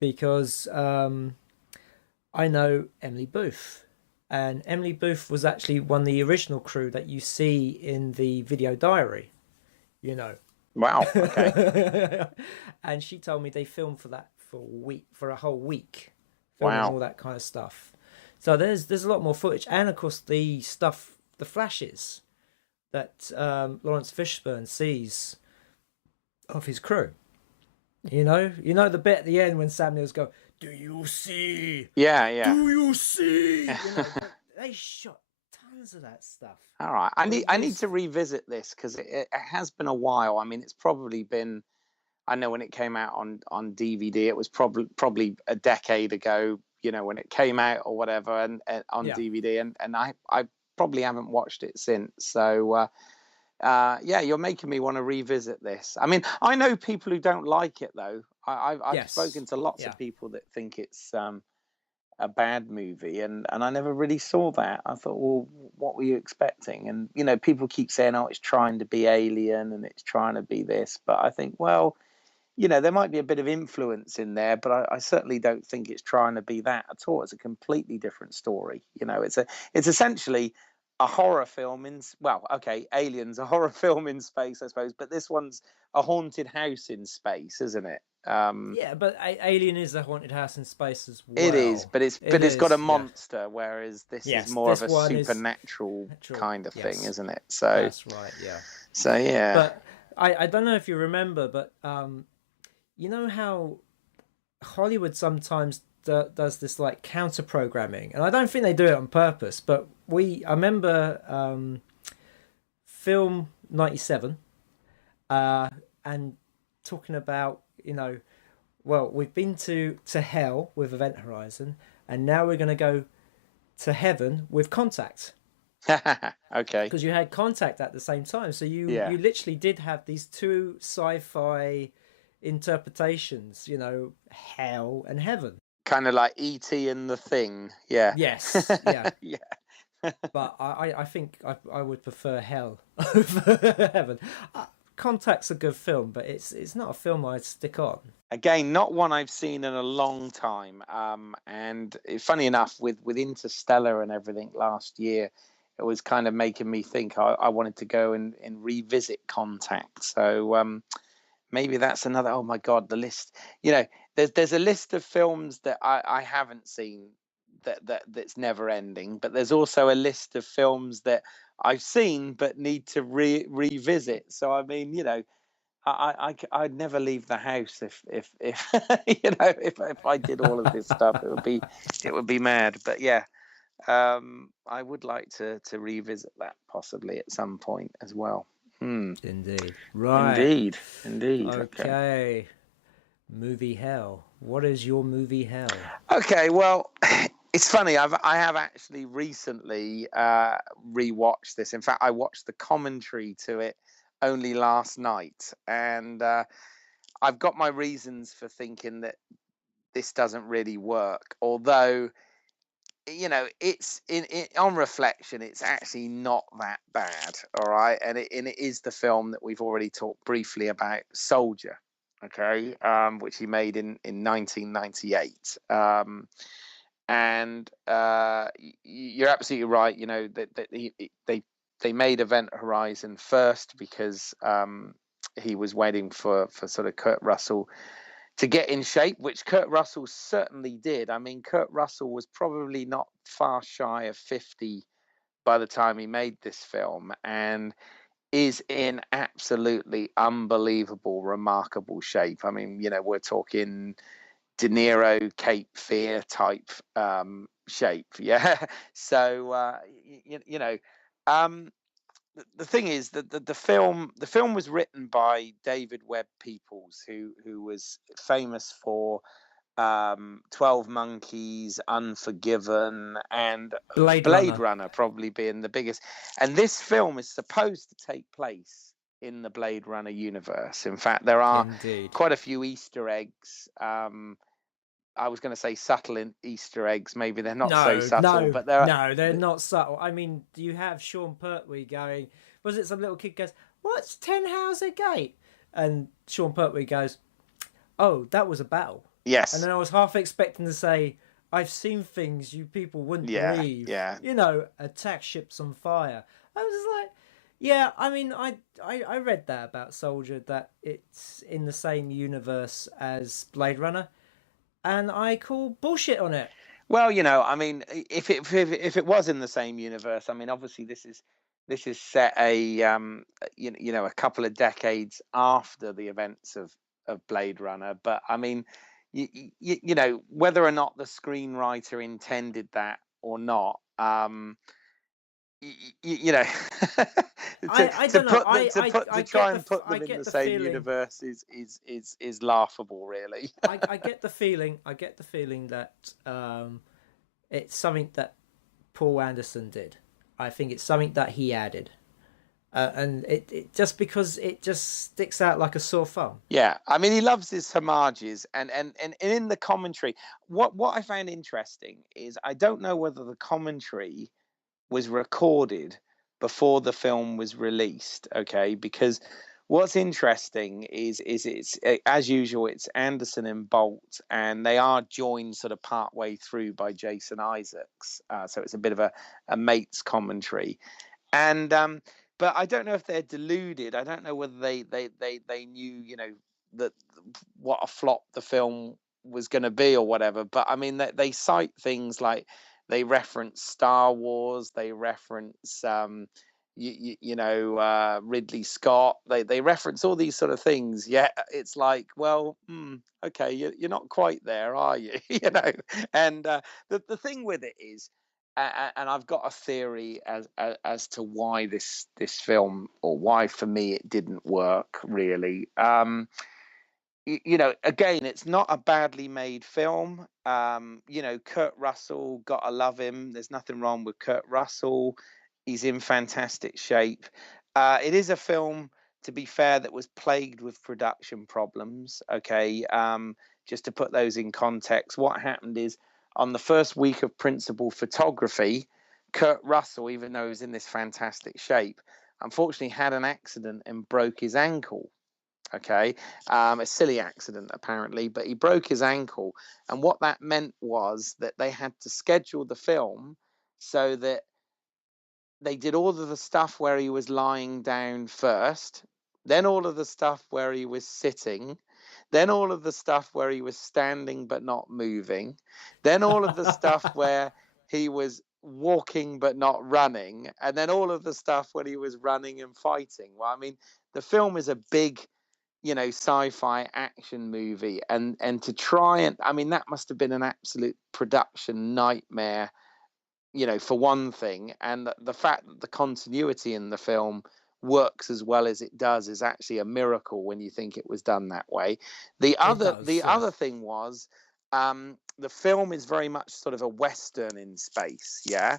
Because I know Emily Booth, and Emily Booth was actually one of the original crew that you see in the video diary. Wow. Okay. And she told me they filmed for a whole week, filming all that kind of stuff. So there's a lot more footage, and of course the flashes that Lawrence Fishburne sees of his crew. The bit at the end when Sam Neill's go, "Do you see? Yeah. Do you see?" They shot tons of that stuff. All right, I need to revisit this because it has been a while. I mean, it's probably been, I know when it came out on DVD, it was probably a decade ago. When it came out or whatever, and on DVD, and I probably haven't watched it since. So you're making me want to revisit this. I mean, I know people who don't like it though. I've spoken to lots of people that think it's a bad movie, and I never really saw that. I thought, well, what were you expecting? And people keep saying, oh, it's trying to be Alien and it's trying to be this, but I think, well, there might be a bit of influence in there, but I certainly don't think it's trying to be that at all. It's a completely different story. It's essentially a horror film Alien's a horror film in space, I suppose, but this one's a haunted house in space, isn't it? Yeah, but Alien is a haunted house in space as well. It is, but it's got a monster, whereas this is more of a supernatural kind of thing, isn't it? So that's right, yeah. So yeah. But I don't know if you remember, but you know how Hollywood sometimes does this like counter programming, and I don't think they do it on purpose, but I remember film 97 and talking about, well, we've been to hell with Event Horizon, and now we're going to go to heaven with Contact. Okay. Because you had Contact at the same time, so you literally did have these two sci-fi interpretations, you know, hell and heaven. Kind of like E.T. and the Thing. Yeah. Yes, yeah. Yeah. But I think I would prefer hell over heaven. Contact's a good film, but it's not a film I'd stick on. Again, not one I've seen in a long time. And funny enough, with Interstellar and everything last year, it was kind of making me think I wanted to go and revisit Contact. So maybe that's another. Oh my God, the list. You know, there's a list of films that I haven't seen that's never ending, but there's also a list of films that I've seen but need to revisit. So I mean, you know, I'd never leave the house if you know, if I did all of this stuff, it would be mad. But yeah, I would like to revisit that possibly at some point as well. Indeed. Right. Indeed. Okay. Movie hell. What is your movie hell? Okay, well, it's funny. I have actually recently rewatched this. In fact, I watched the commentary to it only last night, and I've got my reasons for thinking that this doesn't really work. Although, you know, it's on reflection, it's actually not that bad. All right, and it is the film that we've already talked briefly about, Soldier. Okay, which he made in 1998. And you're absolutely right. You know that they made Event Horizon first because he was waiting for sort of Kurt Russell to get in shape, which Kurt Russell certainly did. I mean, Kurt Russell was probably not far shy of 50 by the time he made this film, and is in absolutely unbelievable, remarkable shape. I mean, you know, we're talking De Niro, Cape Fear type shape. Yeah. So you know, the thing is that the film was written by David Webb Peoples, who was famous for 12 Monkeys, Unforgiven, and Blade Runner probably being the biggest. And this film is supposed to take place in the Blade Runner universe. In fact, there are quite a few Easter eggs. I was going to say subtle Easter eggs. Maybe they're not so subtle, but they're not subtle. I mean, you have Sean Pertwee going. Was it some little kid goes, "What's Tenhauser Gate?" And Sean Pertwee goes, "Oh, that was a battle." Yes. And then I was half expecting to say, "I've seen things you people wouldn't believe." Yeah. You know, attack ships on fire. I was just like, yeah. I mean, I read that about Soldier, that it's in the same universe as Blade Runner. And I call bullshit on it. Well, you know, I mean, if it was in the same universe, I mean, obviously this is set you know, a couple of decades after the events of Blade Runner. But I mean, you know, whether or not the screenwriter intended that or not, you know, I don't know. To try and put them in the same universe is laughable, really. I get the feeling. I get the feeling that it's something that Paul Anderson did. I think it's something that he added, and it just because it just sticks out like a sore thumb. Yeah, I mean, he loves his homages, and in the commentary, what I found interesting is I don't know whether the commentary was recorded before the film was released. Okay, because what's interesting is it's as usual, it's Anderson and Bolt, and they are joined sort of part way through by Jason Isaacs. So it's a bit of a mates commentary, and but I don't know if they're deluded. I don't know whether they knew, you know, that what a flop the film was going to be or whatever. But I mean, they cite things like they reference Star Wars, they reference you know, Ridley Scott, they reference all these sort of things. Yeah, it's like, well, okay, you're not quite there, are you? You know, and the thing with it is, and I've got a theory as to why this film, or why for me it didn't work really. you know, again, it's not a badly made film. You know, Kurt Russell, gotta love him. There's nothing wrong with Kurt Russell. He's in fantastic shape. It is a film, to be fair, that was plagued with production problems. Okay, just to put those in context, what happened is on the first week of principal photography, Kurt Russell, even though he was in this fantastic shape, unfortunately had an accident and broke his ankle. Okay, a silly accident apparently, but he broke his ankle, and what that meant was that they had to schedule the film so that they did all of the stuff where he was lying down first, then all of the stuff where he was sitting, then all of the stuff where he was standing but not moving, then all of the stuff where he was walking but not running, and then all of the stuff when he was running and fighting. Well, I mean, the film is a big, you know, sci-fi action movie, and to try and, I mean, that must have been an absolute production nightmare, you know, for one thing. And the fact that the continuity in the film works as well as it does is actually a miracle when you think it was done that way. The other thing was, the film is very much sort of a Western in space, yeah.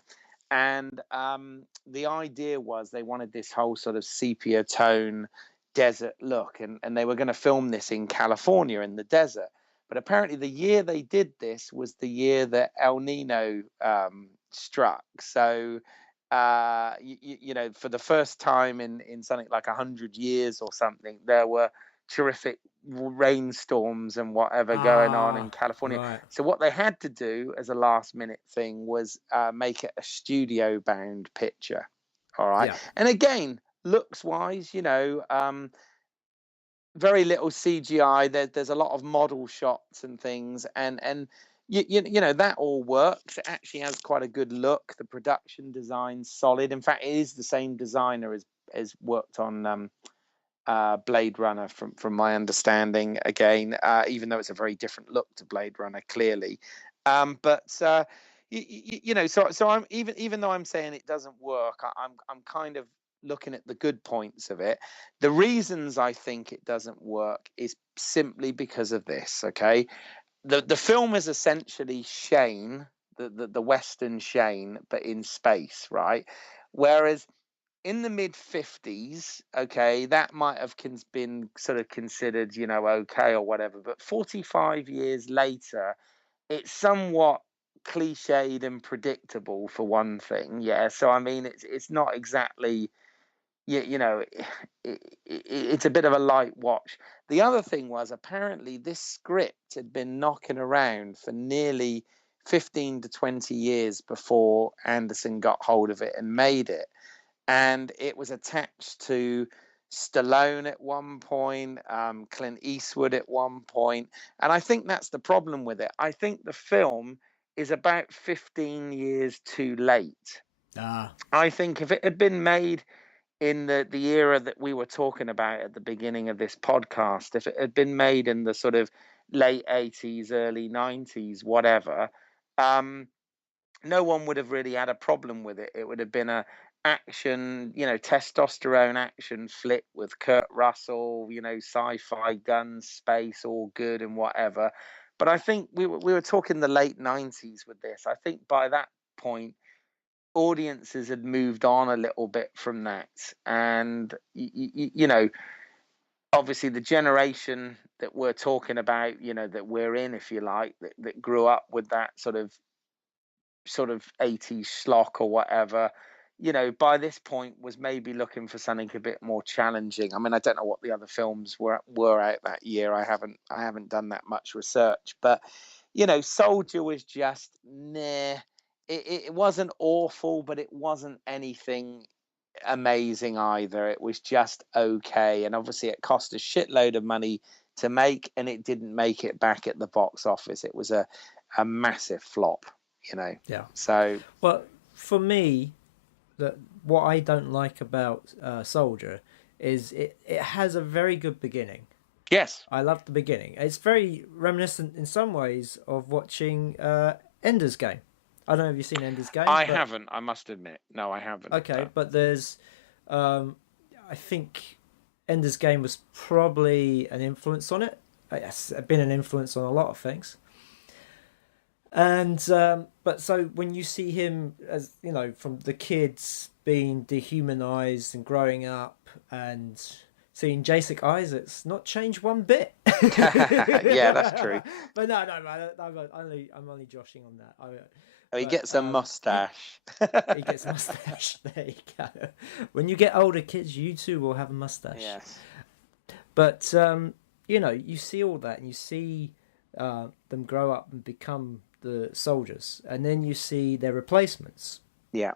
And the idea was they wanted this whole sort of sepia tone desert look, and they were going to film this in California in the desert. But apparently the year they did this was the year that El Nino struck. So, you know, for the first time in something like 100 years or something, there were terrific rainstorms and whatever going on in California. Right. So what they had to do as a last minute thing was make it a studio bound picture. All right. Yeah. And again, looks wise, you know, very little CGI. There's a lot of model shots and things, and you know, that all works. It actually has quite a good look. The production design's solid. In fact, it is the same designer as worked on Blade Runner, from my understanding. Again, even though it's a very different look to Blade Runner, clearly. But you know, so I'm, even though I'm saying it doesn't work, I'm kind of looking at the good points of it. The reasons I think it doesn't work is simply because of this. Okay, the film is essentially Shane, the Western Shane, but in space, right? Whereas in the mid 50s, okay, that might have been sort of considered, you know, okay or whatever. But 45 years later, it's somewhat cliched and predictable, for one thing. Yeah. So, I mean, it's not exactly, you know, it's a bit of a light watch. The other thing was, apparently this script had been knocking around for nearly 15 to 20 years before Anderson got hold of it and made it. And it was attached to Stallone at one point, Clint Eastwood at one point. And I think that's the problem with it. I think the film is about 15 years too late. I think if it had been made in the era that we were talking about at the beginning of this podcast, if it had been made in the sort of late 80s, early 90s, whatever, no one would have really had a problem with it. It would have been a action, you know, testosterone action flick with Kurt Russell, you know, sci-fi, guns, space, all good and whatever. But I think we were talking the late 90s with this. I think by that point, audiences had moved on a little bit from that. And, you know, obviously the generation that we're talking about, you know, that we're in, if you like, that grew up with that sort of 80s schlock or whatever, you know, by this point was maybe looking for something a bit more challenging. I mean, I don't know what the other films were out that year. I haven't done that much research, but you know, Soldier was just nah. It wasn't awful, but it wasn't anything amazing either. It was just okay, and obviously it cost a shitload of money to make, and it didn't make it back at the box office. It was a massive flop, you know. Yeah. So, well, for me, what I don't like about Soldier is it has a very good beginning. yes, I love the beginning. It's very reminiscent in some ways of watching Ender's Game. I don't know if you've seen Ender's Game. I haven't. I must admit, no, I haven't. Okay, but there's, I think, Ender's Game was probably an influence on it. it's been an influence on a lot of things. And but so when you see him, as you know, from the kids being dehumanized and growing up, and seeing Jason Isaacs not change one bit. Yeah, that's true. But no, man, I'm only joshing on that. He gets a mustache. He gets a mustache. There you go. When you get older, kids, you too will have a mustache. Yes. But you know, you see all that, and you see them grow up and become the soldiers, and then you see their replacements. Yeah.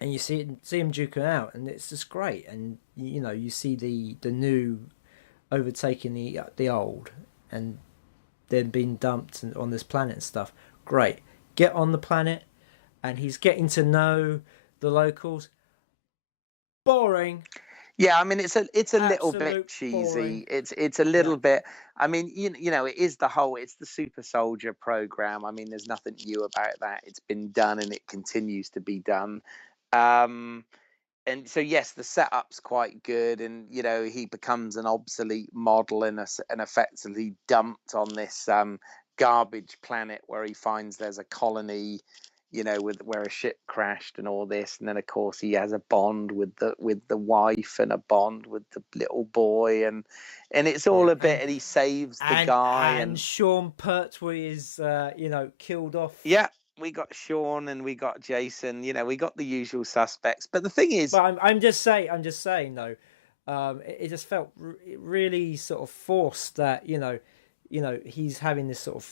And you see them duking out, and it's just great. And you know, you see the new overtaking the old, and then being dumped on this planet and stuff. Great. Get on the planet, and he's getting to know the locals. Boring. Yeah, I mean, it's a little bit cheesy. Boring. It's a little bit. I mean, you know, it's the super soldier program. I mean, there's nothing new about that. It's been done, and it continues to be done. And so yes, the setup's quite good, and you know, he becomes an obsolete model and effectively dumped on this garbage planet where he finds there's a colony, you know, where a ship crashed and all this, and then of course he has a bond with the wife and a bond with the little boy, and it's all a bit, and he saves the guy, and Sean Pertwee is you know, killed off. Yeah. We got Sean and we got Jason. You know, we got the usual suspects. But the thing is, but I'm just saying though, it just felt really sort of forced that you know, he's having this sort of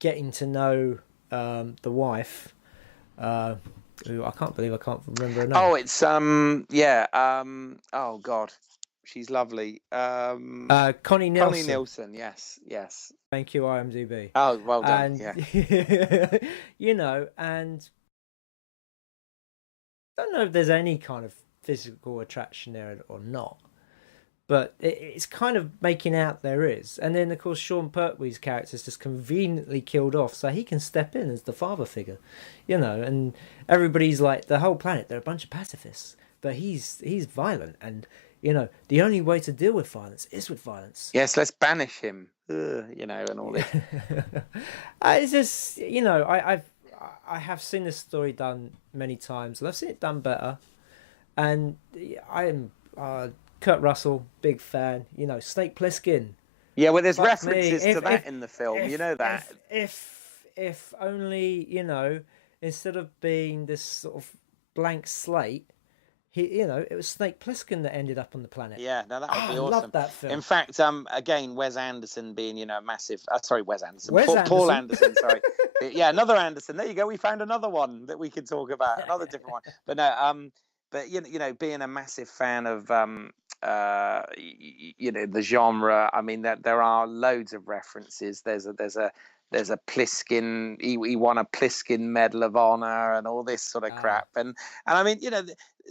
getting to know the wife, who I can't believe I can't remember her name. Oh, it's oh God, she's lovely. Connie Nielsen. Connie Nielsen, yes. Thank you, IMDb. Oh, well done. Yeah. You know, and I don't know if there's any kind of physical attraction there or not, but it's kind of making out there is. And then, of course, Sean Pertwee's character is just conveniently killed off, so he can step in as the father figure, you know. And everybody's like, the whole planet, they're a bunch of pacifists, but he's violent, and you know, the only way to deal with violence is with violence. Yes, let's banish him. You know, and all this. It's just, you know, I have seen this story done many times, and I've seen it done better. And I am Kurt Russell, big fan. You know, Snake Plissken. Yeah, well, there's references to that in the film. You know that. If only, you know, instead of being this sort of blank slate, you know, it was Snake Plissken that ended up on the planet. Yeah, no, that would be awesome. I love that film. In fact, again, Wes Anderson being, you know, a massive. Sorry, Wes Anderson. Paul Anderson. Sorry. Yeah, another Anderson. There you go. We found another one that we could talk about. Another different one. But no, but you know, being a massive fan of you know, the genre. I mean, that there are loads of references. There's a Pliskin. He won a Pliskin Medal of Honor and all this sort of crap. And I mean, you know,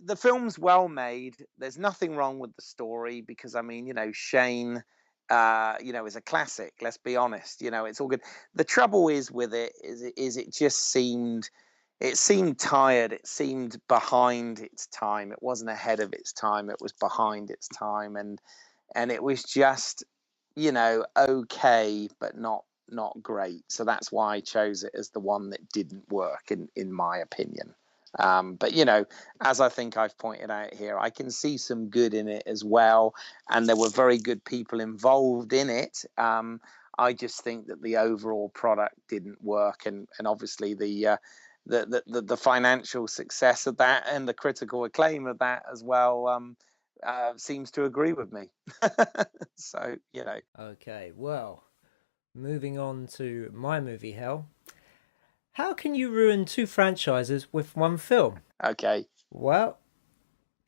the film's well made. There's nothing wrong with the story because I mean, you know, Shane, you know, is a classic. Let's be honest. You know, it's all good. The trouble is with it is it just seemed. It seemed tired. It seemed behind its time. It wasn't ahead of its time. It was behind its time, and it was just, you know, okay, but not great. So that's why I chose it as the one that didn't work, in my opinion. But you know, as I think I've pointed out here, I can see some good in it as well, and there were very good people involved in it. I just think that the overall product didn't work, and obviously the financial success of that and the critical acclaim of that as well seems to agree with me. So, you know. Okay, well, moving on to my movie hell. How can you ruin two franchises with one film? Okay. Well,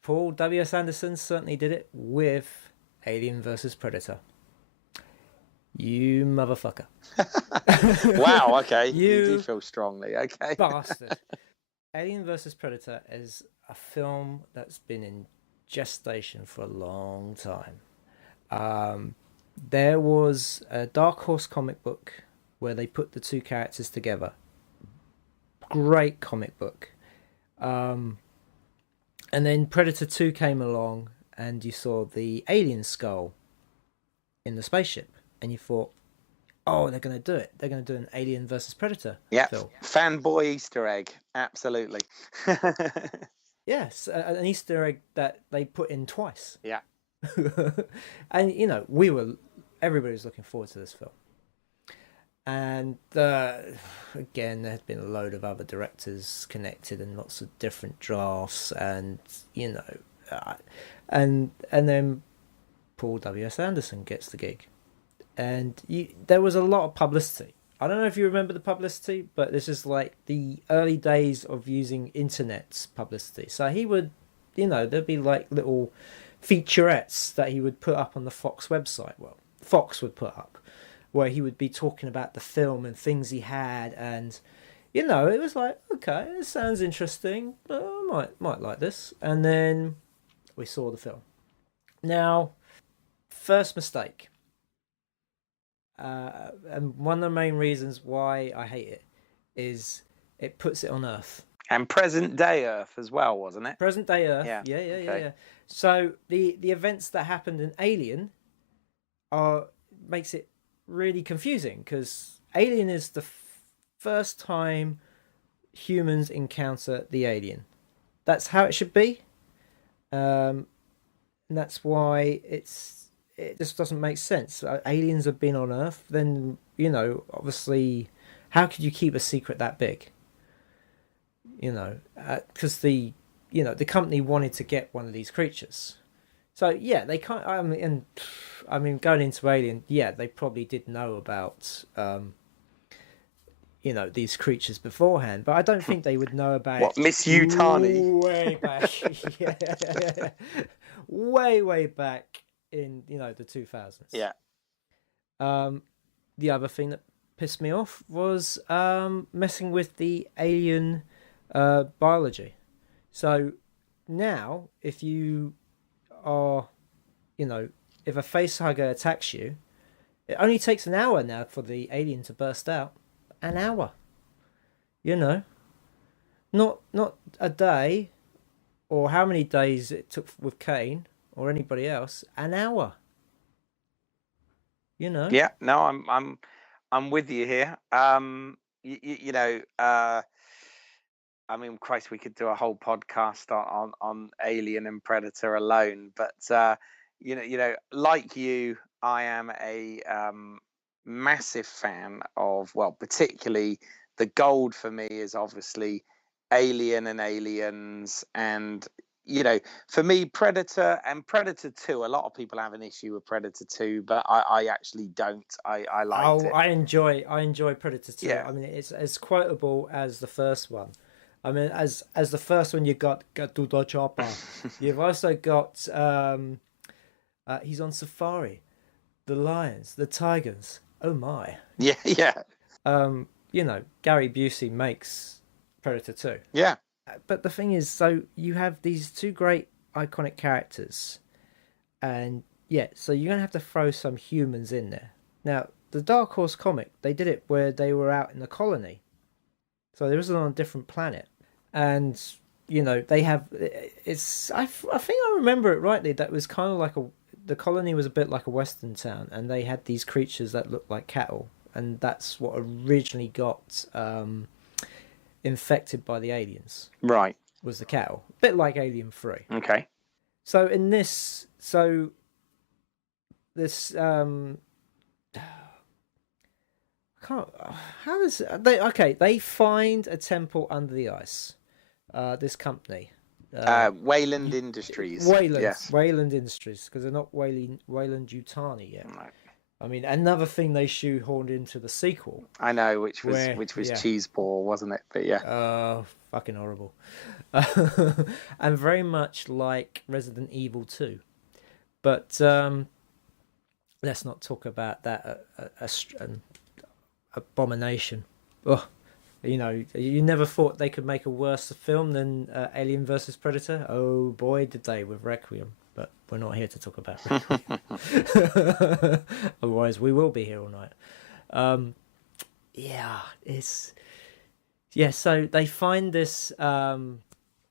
Paul W.S. Anderson certainly did it with Alien vs. Predator. You motherfucker. Wow, okay. You do feel strongly, okay. Bastard. Alien vs. Predator is a film that's been in gestation for a long time. There was a Dark Horse comic book where they put the two characters together. Great comic book. And then Predator 2 came along and you saw the alien skull in the spaceship. and you thought, oh, they're going to do it. They're going to do an Alien versus Predator film. Fanboy Easter egg, absolutely. Yes, an Easter egg that they put in twice. Yeah. And everybody was looking forward to this film. And again, there had been a load of other directors connected and lots of different drafts, and and then Paul W.S. Anderson gets the gig, and there was a lot of publicity. I don't know if you remember the publicity, but this is like the early days of using internet publicity. So he would, there'd be like little featurettes that he would put up on the Fox website. Well, Fox would put up, where he would be talking about the film and things he had, and it was like, okay, this sounds interesting. I might like this. And then we saw the film. Now, first mistake, and one of the main reasons why I hate it is it puts it on Earth. And present day Earth as well, wasn't it? Present day Earth. Yeah. So the events that happened in Alien makes it really confusing, because Alien is the first time humans encounter the alien. That's how it should be, and that's why it just doesn't make sense. Aliens have been on Earth, then obviously, how could you keep a secret that big? Because the company wanted to get one of these creatures. So yeah, they can't. I mean, going into Alien, yeah, they probably did know about these creatures beforehand, but I don't think they would know about Miss Yutani way back, way back in the 2000s. Yeah. The other thing that pissed me off was messing with the alien biology. So now, if you are, if a facehugger attacks you, it only takes an hour now for the alien to burst out. An hour. Not a day, or how many days it took with Kane or anybody else. An hour. Yeah, no, I'm with you here. I mean, Christ, we could do a whole podcast on Alien and Predator alone. But like you, I am a massive fan of, well, particularly the gold for me is obviously Alien and Aliens, and for me, Predator and Predator 2. A lot of people have an issue with Predator 2, but I actually don't. I liked it. I enjoy Predator 2. Yeah. I mean, it's as quotable as the first one. I mean, as the first one, you got to the chopper. You've also got he's on safari, the lions, the tigers. Oh my! Yeah. Gary Busey makes Predator 2. Yeah. But the thing is, so you have these two great iconic characters, and so you're gonna have to throw some humans in there. Now, the Dark Horse comic, they did it where they were out in the colony, so they wasn't on a different planet, and they have it's. I think I remember it rightly. That was kind of like the colony was a bit like a western town, and they had these creatures that looked like cattle, and that's what originally got infected by the aliens. Right. Was the cattle. A bit like Alien 3. Okay. So in this they find a temple under the ice. This company. Wayland Industries. Wayland Industries, because they're not Wayland Yutani yet. Right. I mean, another thing they shoehorned into the sequel. I know, which was cheeseball, wasn't it? But yeah. Fucking horrible. And very much like Resident Evil 2. But let's not talk about that an abomination. Oh, you never thought they could make a worse film than Alien versus Predator? Oh boy, did they, with Requiem. But we're not here to talk about Requiem. Otherwise, we will be here all night. So they find this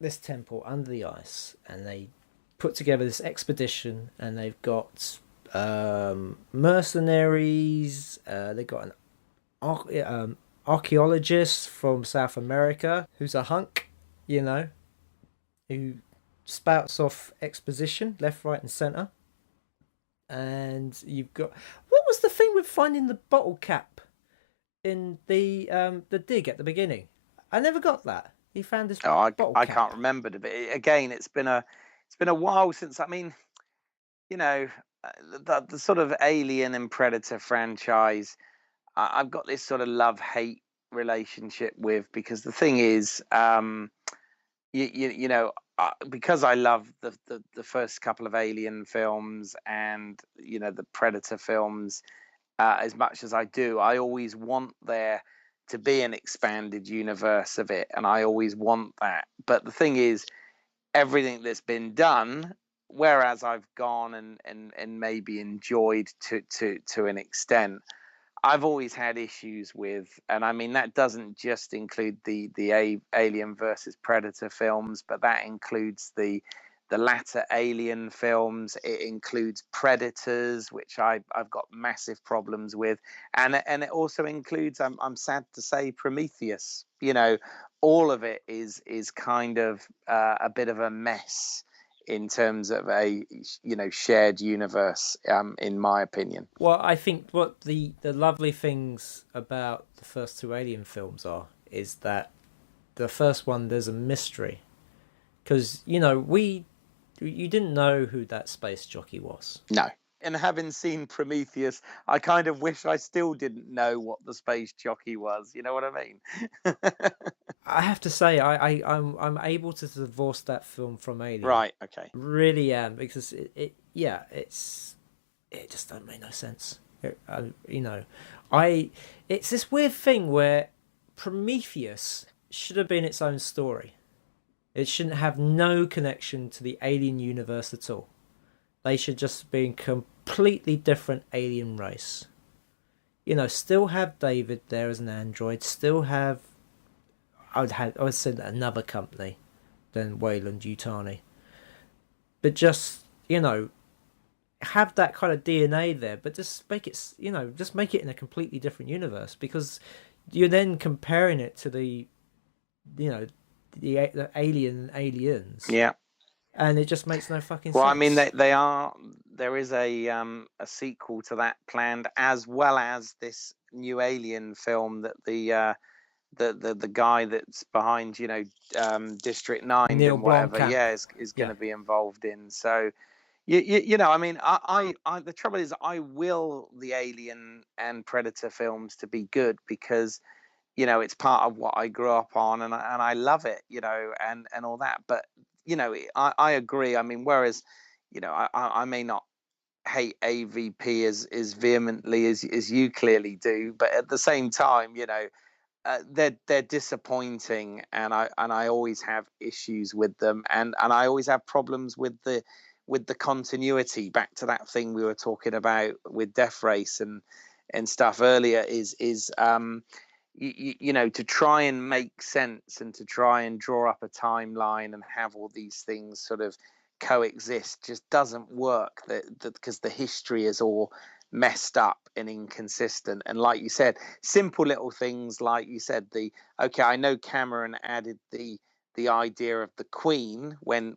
this temple under the ice, and they put together this expedition, and they've got mercenaries. They got an archaeologist from South America who's a hunk, you know, who spouts off exposition left, right, and centre. And you've got, what was the thing with finding the bottle cap in the dig at the beginning? I never got that. He found this bottle I cap. can't remember, but again, it's been a while since. I mean, you know, the sort of Alien and Predator franchise, I've got this sort of love-hate relationship with, because the thing is, you know, because I love the first couple of Alien films and, you know, the Predator films as much as I do, I always want there to be an expanded universe of it, and I always want that. But the thing is, everything that's been done, whereas I've gone and maybe enjoyed to an extent, I've always had issues with, and I mean that doesn't just include the Alien versus Predator films, but that includes the latter Alien films. It includes Predators, which I've got massive problems with, and it also includes, I'm sad to say, Prometheus. You know, all of it is kind of a bit of a mess in terms of a, you know, shared universe, in my opinion. Well, I think what the lovely things about the first two Alien films is that the first one, there's a mystery, because you know you didn't know who that space jockey was. No. And having seen Prometheus, I kind of wish I still didn't know what the space jockey was. You know what I mean? I have to say, I'm able to divorce that film from Alien. Right. Okay. Really am, because it just don't make no sense. You know, it's this weird thing where Prometheus should have been its own story. It shouldn't have no connection to the Alien universe at all. They should just be a completely different alien race. You know, still have David there as an android. Still have, I would say that another company than Weyland Yutani. But just, you know, have that kind of DNA there, but just make it, you know, just make it in a completely different universe, because you're then comparing it to the, you know, the alien aliens. Yeah. And it just makes no fucking sense. Well, I mean, they are. There is a sequel to that planned, as well as this new Alien film that the guy that's behind, you know, District 9 Neil and whatever, Blomkamp. is going to be involved in. So, you know, I mean, I the trouble is, I will the Alien and Predator films to be good, because, you know, it's part of what I grew up on, and I love it, you know, and all that. But, you know, I agree. I mean, whereas, you know, I may not hate AVP as vehemently as you clearly do, but at the same time, you know, they're disappointing, and I always have issues with them, and I always have problems with the continuity. Back to that thing we were talking about with Death Race and stuff earlier, is you know, to try and make sense and to try and draw up a timeline and have all these things sort of coexist just doesn't work, because the history is all messed up and inconsistent. And like you said, simple little things, like you said, okay, I know Cameron added the idea of the Queen when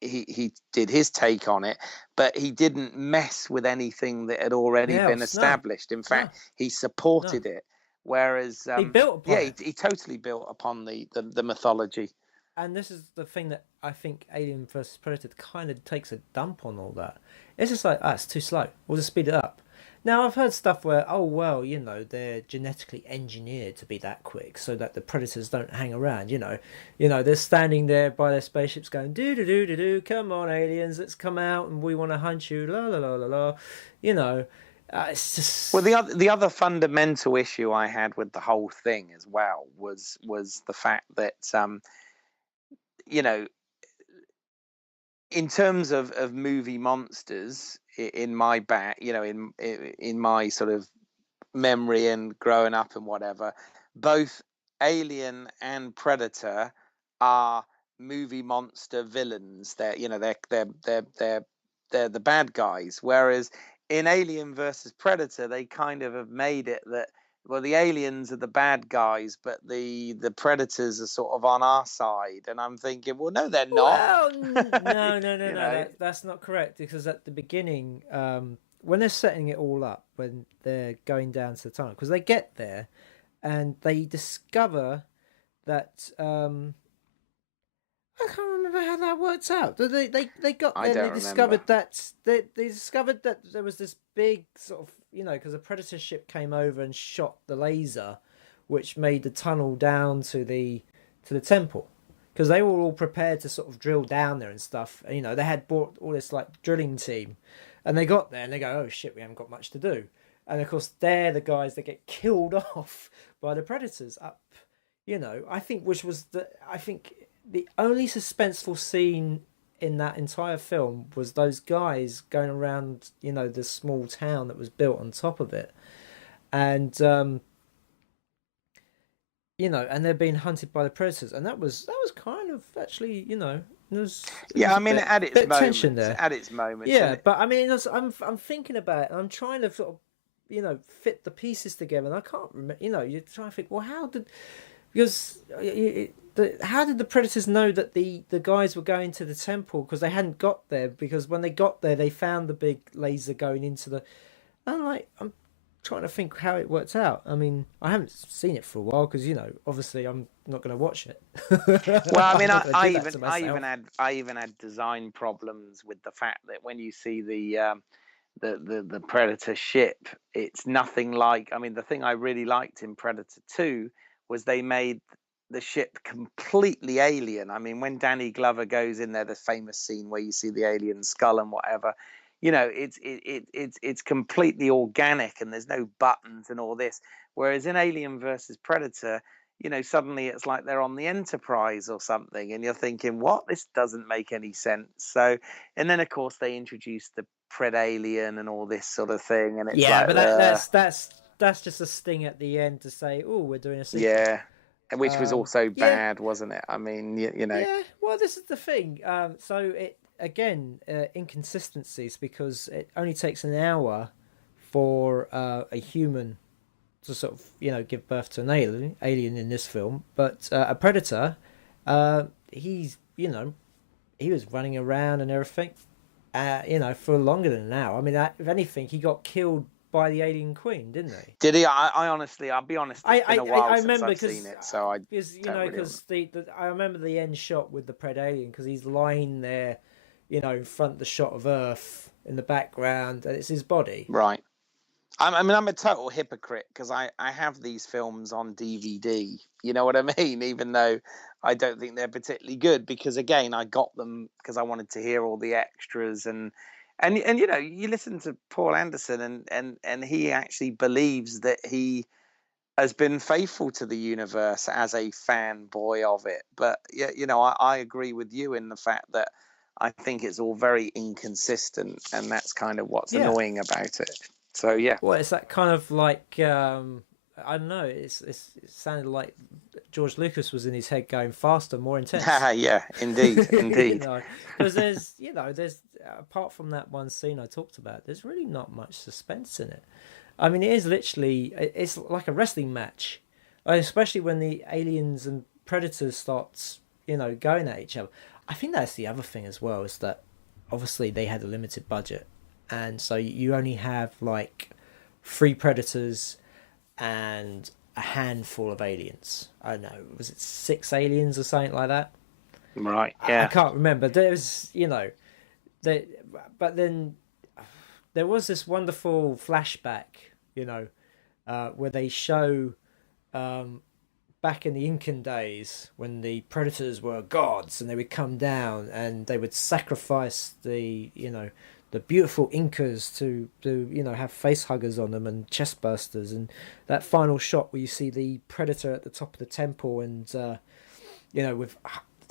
he did his take on it, but he didn't mess with anything that had already been established. In fact, he supported it. Whereas he built upon it. He totally built upon the mythology. And this is the thing that I think Alien vs Predator kind of takes a dump on all that. It's just like, it's too slow. We'll just speed it up. Now, I've heard stuff where, oh, well, you know, they're genetically engineered to be that quick so that the predators don't hang around, you know. You know, they're standing there by their spaceships going, do-do-do-do-do, come on, aliens, let's come out and we want to hunt you, la la la la la. You know, it's just... Well, the other fundamental issue I had with the whole thing as well was the fact that, you know, in terms of movie monsters, in my back, you know, in my sort of memory and growing up and whatever, both Alien and Predator are movie monster villains. They're, you know, they're they're the bad guys. Whereas in Alien versus Predator, they kind of have made it that, well, the aliens are the bad guys, but the predators are sort of on our side. And I'm thinking, well, no, they're not. Well, no. That's not correct, because at the beginning, when they're setting it all up, when they're going down to the tunnel, because they get there and they discover that I can't remember how that worked out. They got there and they discovered that they discovered that there was this big sort of, because a Predator ship came over and shot the laser, which made the tunnel down to the temple, because they were all prepared to sort of drill down there and stuff. And, they had brought all this like drilling team, and they got there and they go, oh shit, we haven't got much to do. And of course they're the guys that get killed off by the Predators up, I think the only suspenseful scene in that entire film was those guys going around, the small town that was built on top of it. And, and they're being hunted by the Predators. And that was kind of actually, there's at its tension there. At its moment. Yeah, but I mean, I'm thinking about it, and I'm trying to sort of, fit the pieces together, and I can't remember. You're trying to think, well, how did the Predators know that the guys were going to the temple? Because they hadn't got there. Because when they got there, they found the big laser going into the. I'm trying to think how it worked out. I mean, I haven't seen it for a while because obviously I'm not going to watch it. Well, I mean, I even had design problems with the fact that when you see the Predator ship, it's nothing like. I mean, the thing I really liked in Predator 2 was they made the ship completely alien. I mean, when Danny Glover goes in there, the famous scene where you see the alien skull and whatever, it's completely organic, and there's no buttons and all this. Whereas in Alien versus Predator, suddenly it's like they're on the Enterprise or something, and you're thinking, what? This doesn't make any sense. So, and then of course they introduced the Predalien and all this sort of thing, and it's but that's just a sting at the end to say, oh, we're doing a sequel. Yeah. Which was also bad, wasn't it? I mean, Yeah, well, this is the thing. So it again, inconsistencies, because it only takes an hour for a human to sort of give birth to an alien in this film, but a Predator, he was running around and everything, for longer than an hour. I mean, if anything, he got killed by the alien queen, didn't he? Did he? I'll be honest. It's been a while I since remember I've seen it, so I I remember the end shot with the Predalien, because he's lying there, in front of the shot of Earth in the background, and it's his body. Right. I mean, I'm a total hypocrite because I have these films on DVD. You know what I mean? Even though I don't think they're particularly good, because again, I got them because I wanted to hear all the extras and you listen to Paul Anderson and he actually believes that he has been faithful to the universe as a fanboy of it. But I agree with you in the fact that I think it's all very inconsistent, and that's kind of what's annoying about it. So yeah. Well, it's that kind of like I don't know. it sounded like George Lucas was in his head going faster, more intense. Yeah, indeed. Because there's apart from that one scene I talked about, there's really not much suspense in it. I mean, it's like a wrestling match, especially when the aliens and Predators starts going at each other. I think that's the other thing as well, is that obviously they had a limited budget, and so you only have like 3 Predators and a handful of aliens. I don't know, was it 6 aliens or something like that? Right. Yeah. I can't remember. There's but then there was this wonderful flashback, where they show back in the Incan days when the Predators were gods, and they would come down and they would sacrifice the beautiful Incas to have face huggers on them and chest bursters, and that final shot where you see the Predator at the top of the temple and with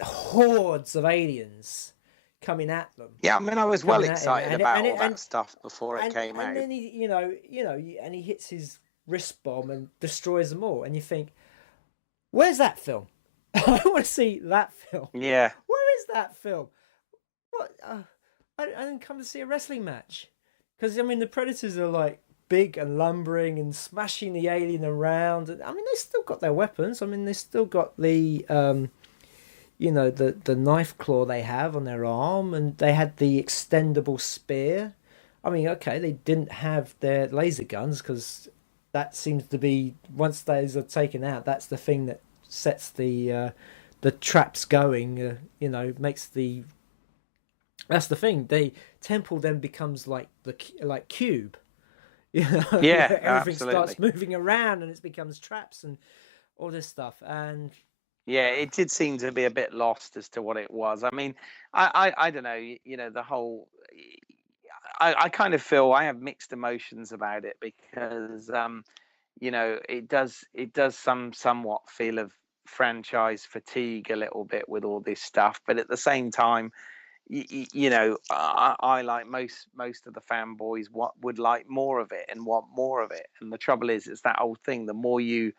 hordes of aliens coming at them. Yeah, I mean, I was well excited about all that stuff before it came out. And then he hits his wrist bomb and destroys them all, and you think, where's that film? I want to see that film. Yeah. Where is that film? What? I didn't come to see a wrestling match. Because, I mean, the Predators are like big and lumbering and smashing the alien around. I mean, they still got their weapons. I mean, they still got the, the knife claw they have on their arm, and they had the extendable spear. I mean, okay, they didn't have their laser guns because that seems to be, once those are taken out, that's the thing that sets the traps going. Makes the. That's the thing. The temple then becomes like cube. Yeah, everything absolutely. starts moving around and it becomes traps and all this stuff. And yeah, it did seem to be a bit lost as to what it was. I mean, I don't know. The whole. I kind of feel I have mixed emotions about it because it does somewhat feel of franchise fatigue a little bit with all this stuff, but at the same time, I like most of the fanboys would like more of it and want more of it. And the trouble is, it's that old thing. The more you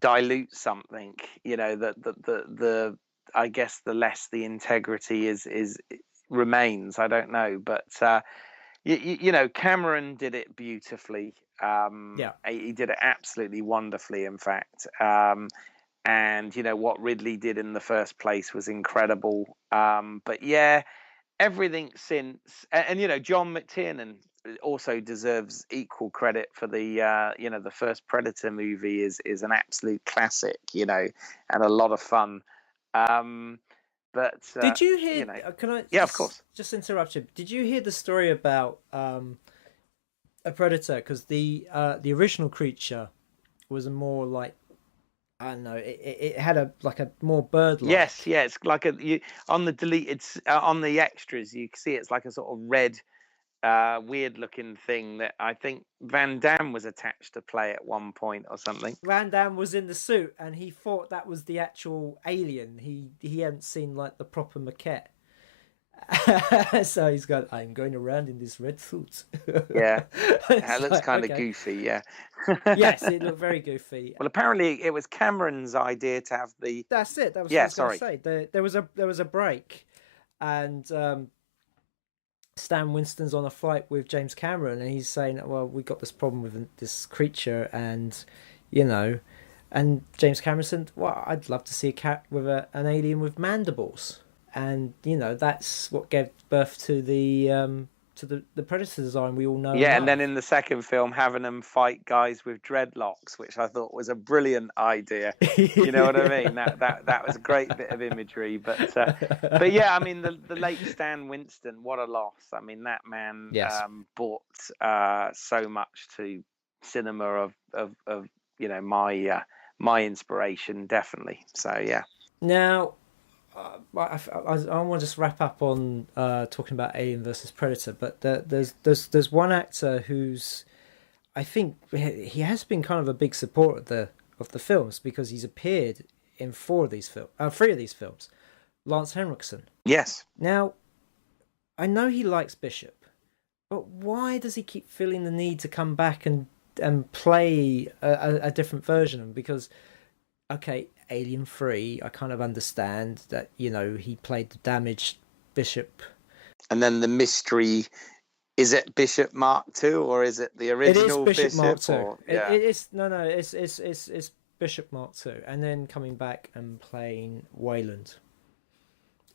dilute something, the I guess the less the integrity is remains. I don't know, but Cameron did it beautifully. He did it absolutely wonderfully, in fact. And what Ridley did in the first place was incredible. But yeah, everything since, and John McTiernan also deserves equal credit for the first Predator movie is an absolute classic, and a lot of fun. But did you hear? Can I? Yeah, of course. Just interrupt you. Did you hear the story about a Predator? Because the original creature was a more like, I don't know. It had a more bird-like. Yes, yeah. It's like on the deleted on the extras. You can see it's like a sort of red, weird-looking thing that I think Van Damme was attached to play at one point or something. Van Damme was in the suit, and he thought that was the actual alien. He hadn't seen like the proper maquette. So he's gone, I'm going around in this red suit. Yeah, it looks kind of goofy. Yeah. Yes, it looked very goofy. Well, apparently it was Cameron's idea to have the. That's it. That was what I was going to say. There was a break, and Stan Winston's on a flight with James Cameron, and he's saying, "Well, we got this problem with this creature, and and James Cameron said, well, I'd love to see a cat with an alien with mandibles." And that's what gave birth to the Predator design we all know. Yeah, and then in the second film, having them fight guys with dreadlocks, which I thought was a brilliant idea. You know what I mean? That was a great bit of imagery. But yeah, I mean the late Stan Winston, what a loss. I mean that man brought so much to cinema of my inspiration, definitely. So yeah. Now. I want to just wrap up on talking about Alien versus Predator, but there's one actor who's, I think he has been kind of a big supporter of the films because he's appeared in three of these films. Lance Henriksen. Yes. Now, I know he likes Bishop, but why does he keep feeling the need to come back and play a different version? Because, okay, Alien 3, I kind of understand that, he played the damaged Bishop. And then the mystery, is it Bishop Mark II or is it the original Bishop? It is Bishop Mark II. Or, yeah. It's Bishop Mark II. And then coming back and playing Wayland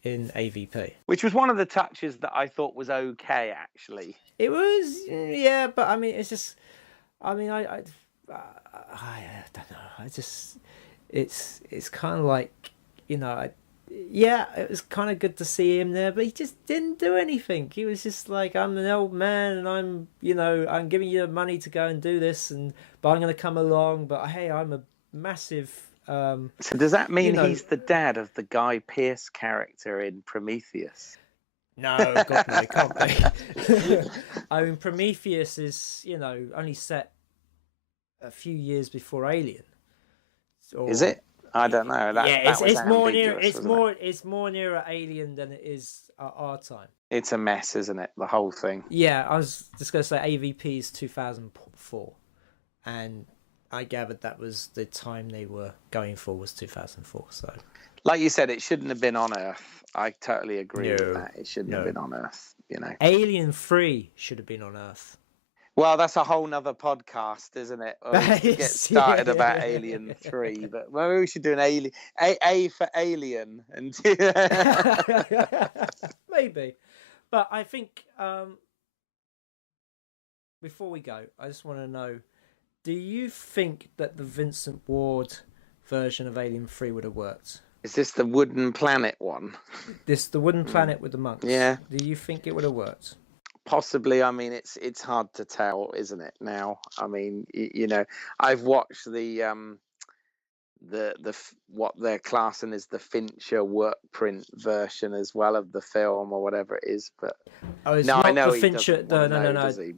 in AVP. Which was one of the touches that I thought was okay, actually. It was, yeah, but I mean, it's just, I mean, I don't know, I just... It's kind of like, it was kind of good to see him there, but he just didn't do anything. He was just like, I'm an old man and I'm giving you money to go and do this, but I'm going to come along, but hey, I'm a massive... So does that mean he's the dad of the Guy Pearce character in Prometheus? No, God, no, it can't be. I mean, Prometheus is, only set a few years before Alien. Is it? I don't know. It's more near Alien than it is our time. It's a mess, isn't it? The whole thing. Yeah, I was just going to say AVP is 2004, and I gathered that was the time they were going for was 2004. So Like you said, it shouldn't have been on Earth. I totally agree with that. It shouldn't have been on Earth, you know. Alien 3 should have been on Earth. Well, that's a whole nother podcast, isn't it? We should get started about Alien 3, but maybe we should do an Alien... A for Alien. And maybe. But I think, before we go, I just want to know, do you think that the Vincent Ward version of Alien 3 would have worked? Is this the wooden planet one? The wooden planet with the monks. Yeah. Do you think it would have worked? Possibly. I mean, it's hard to tell, isn't it? Now, I mean, you know, I've watched the what they're classing as the Fincher work print version as well of the film or whatever it is, but no, I know the Fincher. No.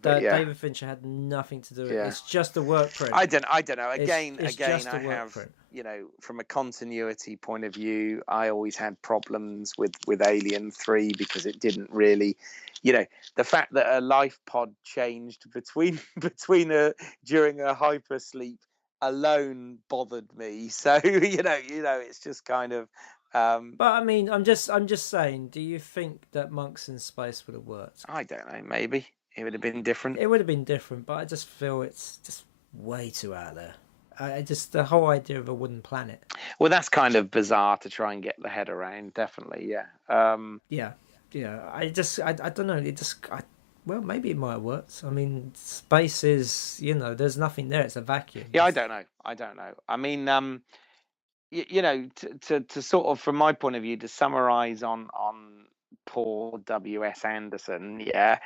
David Fincher had nothing to do with it. It's just a work print. I don't know. Again, I have print. You know, from a continuity point of view, I always had problems with Alien 3 because it didn't really, you know, the fact that a life pod changed between during a hypersleep alone bothered me. So you know, it's just kind of. But I mean, I'm just saying. Do you think that Monks in Space would have worked? I don't know. Maybe it would have been different. It would have been different, but I just feel it's just way too out there. The whole idea of a wooden planet. Well, that's kind of bizarre to try and get the head around. Definitely, yeah. Yeah. I don't know. Well, maybe it might have worked. I mean, space is, you know, there's nothing there. It's a vacuum. Yeah, I don't know. I mean, you know, to sort of, from my point of view, to summarize on Paul W.S. Anderson, yeah,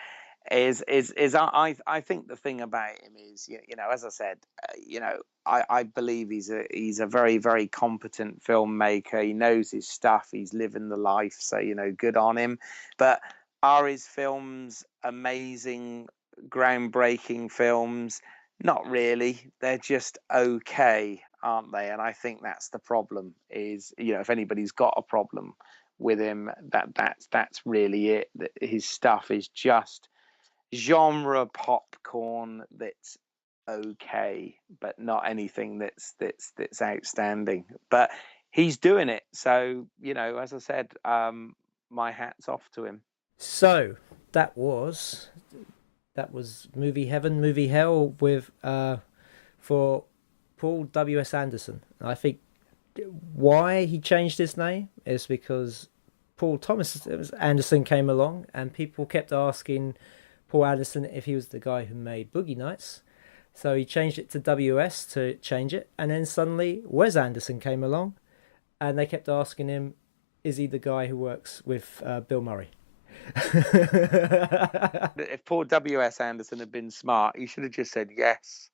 is I think the thing about him is, you know, as I said, you know, I believe he's a very, very competent filmmaker. He knows his stuff. He's living the life. So, you know, good on him. But are his films amazing, groundbreaking films? Not really. They're just okay, aren't they? And I think that's the problem. Is, you know, if anybody's got a problem with him, that's really it. That his stuff is just genre popcorn that's okay, but not anything that's outstanding. But he's doing it, so, you know, as I said, my hat's off to him. So that was Movie Heaven, Movie Hell with for Paul W.S. Anderson. I think why he changed his name is because Paul Thomas Anderson came along and people kept asking Paul Anderson if he was the guy who made Boogie Nights. So he changed it to WS to change it. And then suddenly Wes Anderson came along and they kept asking him, is he the guy who works with Bill Murray? If Paul W.S. Anderson had been smart, he should have just said yes.